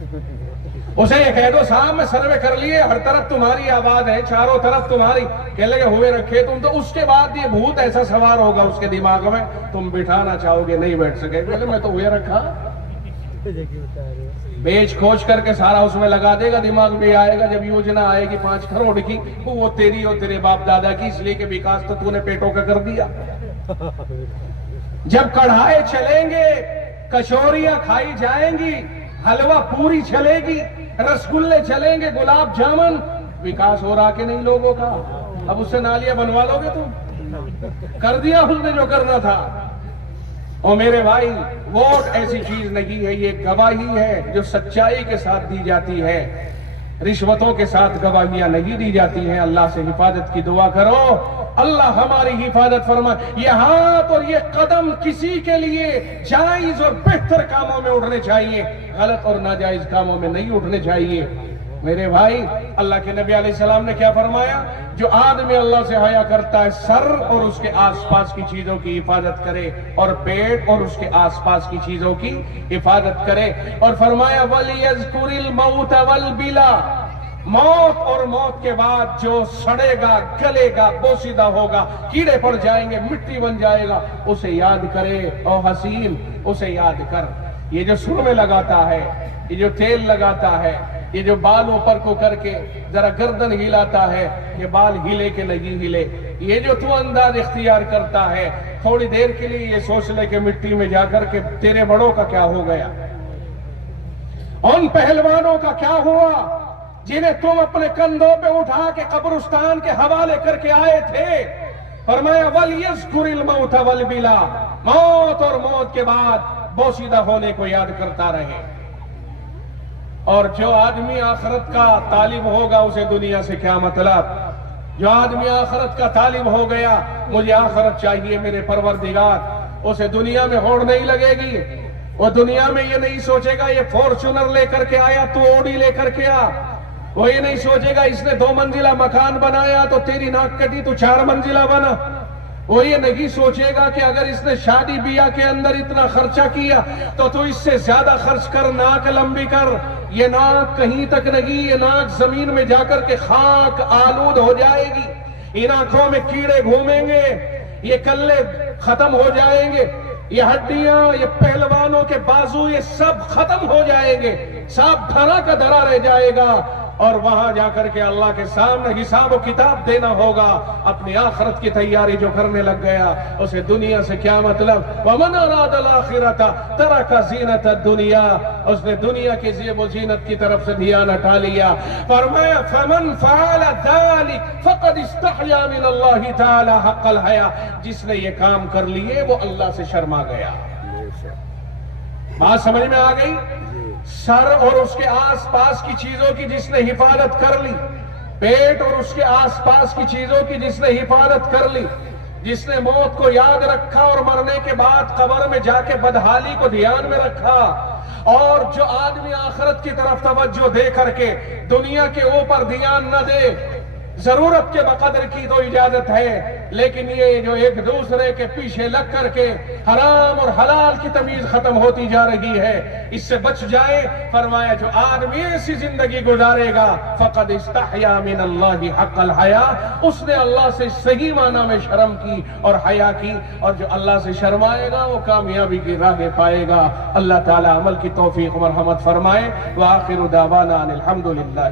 اسے یہ کہہ دو صاحب میں سروے کر لیے، ہر طرف تمہاری آواز ہے، چاروں طرف تمہاری، کہنے لگے ہوئے رکھے تم تو، اس کے بعد یہ بھوت ایسا سوار ہوگا اس کے دماغ میں، تم بٹھانا چاہو گے نہیں بیٹھ سکے، میں تو ہوئے رکھا، بیچ کھوج کر کے سارا اس میں لگا دے گا، دماغ میں آئے گا جب یوجنا آئے گی 5 کروڑ کی، وہ تیری اور تیرے باپ دادا کی، اس لیے کہ وکاس تو نے پیٹوں کا کر دیا۔ جب کڑھائے چلیں گے، کچوریاں کھائی جائیں گی، حلوہ پوری چلے گی، رسگلے چلیں گے، گلاب جامن، وکاس ہو رہا کہ نہیں لوگوں کا؟ اب اس سے نالیاں بنوا لو گے تم؟ کر دیا اس نے جو کرنا تھا۔ اور میرے بھائی، ووٹ ایسی چیز نہیں ہے، یہ گواہی ہے جو سچائی کے ساتھ دی جاتی ہے، رشوتوں کے ساتھ گواہیاں نہیں دی جاتی ہیں۔ اللہ سے حفاظت کی دعا کرو، اللہ ہماری حفاظت فرمائے۔ یہ ہاتھ اور یہ قدم کسی کے لیے جائز اور بہتر کاموں میں اٹھنے چاہیے، غلط اور ناجائز کاموں میں نہیں اٹھنے چاہیے۔ میرے بھائی، اللہ کے نبی علیہ السلام نے کیا فرمایا؟ جو آدمی اللہ سے حیا کرتا ہے، سر اور اس کے آس پاس کی چیزوں کی حفاظت کرے، اور پیٹ اور اس کے آس پاس کی چیزوں کی حفاظت کرے، اور فرمایا وَلْيَذْكُرِ الْمَوْتَ وَالْبِلَا، موت اور موت کے بعد جو سڑے گا، گلے گا، بوسیدہ ہوگا، کیڑے پڑ جائیں گے، مٹی بن جائے گا، اسے یاد کرے۔ او حسین، اسے یاد کر۔ یہ جو سر میں لگاتا ہے، یہ جو تیل لگاتا ہے، یہ جو بال اوپر کو کر کے ذرا گردن ہلاتا ہے، یہ بال ہلے کہ نہیں ہلے، یہ جو تو انداز اختیار کرتا ہے، تھوڑی دیر کے لیے یہ سوچ لے کہ مٹی میں جا کر کے تیرے بڑوں کا کیا ہو گیا، ان پہلوانوں کا کیا ہوا جنہیں تم اپنے کندھوں پہ اٹھا کے قبرستان کے حوالے کر کے آئے تھے۔ فرمایا وَلْيَذْكُرِ الْمَوْتَ وَالْبِلَا، موت اور موت کے بعد بوسیدہ ہونے کو یاد کرتا رہے۔ اور جو آدمی آخرت کا طالب ہوگا اسے دنیا سے کیا مطلب؟ جو آدمی آخرت کا طالب ہو گیا، مجھے آخرت چاہیے میرے پروردگار، اسے دنیا میں ہوڑ نہیں لگے گی، وہ دنیا میں یہ نہیں سوچے گا یہ فورچونر لے کر کے آیا تو اوڈی لے کر کے آ، وہ یہ نہیں سوچے گا اس نے 2 منزلہ مکان بنایا تو تیری ناک کٹی تو 4 منزلہ بنا، وہ یہ نہیں سوچے گا کہ اگر اس نے شادی بیاہ کے اندر اتنا خرچہ کیا تو اس سے زیادہ خرچ کر، ناک لمبی کر، یہ ناک کہیں تک نہیں، یہ ناک زمین میں جا کر کے خاک آلود ہو جائے گی، ان آنکھوں میں کیڑے گھومیں گے، یہ کلے ختم ہو جائیں گے، یہ ہڈیاں، یہ پہلوانوں کے بازو، یہ سب ختم ہو جائیں گے، سب دھرا کا دھرا رہ جائے گا، اور وہاں جا کر کے اللہ کے سامنے حساب و کتاب دینا ہوگا۔ اپنی آخرت کی تیاری جو کرنے لگ گیا اسے دنیا سے کیا مطلب؟ وَمَنْ أَرَادَ الْآخِرَةَ تَرَكَ زِينَةَ الدُّنْيَا، اس نے دنیا کی زیب و زینت کی طرف سے دھیان ہٹا لیا۔ فرمایا فَمَنْ فَعَلَ ذَلِكَ فَقَدْ اسْتَحْيَا مِنَ اللَّهِ تَعَالَى حَقَّ الْحَيَاءِ، جس نے یہ کام کر لیے وہ اللہ سے شرما گیا۔ بات سمجھ میں آ گئی؟ سر اور اس کے آس پاس کی چیزوں کی جس نے حفاظت کر لی، پیٹ اور اس کے آس پاس کی چیزوں کی جس نے حفاظت کر لی، جس نے موت کو یاد رکھا اور مرنے کے بعد قبر میں جا کے بدحالی کو دھیان میں رکھا، اور جو آدمی آخرت کی طرف توجہ دے کر کے دنیا کے اوپر دھیان نہ دے، ضرورت کے بقدر کی تو اجازت ہے، لیکن یہ جو ایک دوسرے کے پیچھے لگ کر کے حرام اور حلال کی تمیز ختم ہوتی جا رہی ہے، اس سے بچ جائے۔ فرمایا جو آدمی ایسی زندگی گزارے گا فقد استحیا من اللہ حق الحیا، اس نے اللہ سے صحیح معنی میں شرم کی اور حیا کی، اور جو اللہ سے شرمائے گا وہ کامیابی کی راہ پائے گا۔ اللہ تعالی عمل کی توفیق مرحمت فرمائے۔ وآخر دعوانا ان الحمد للہ۔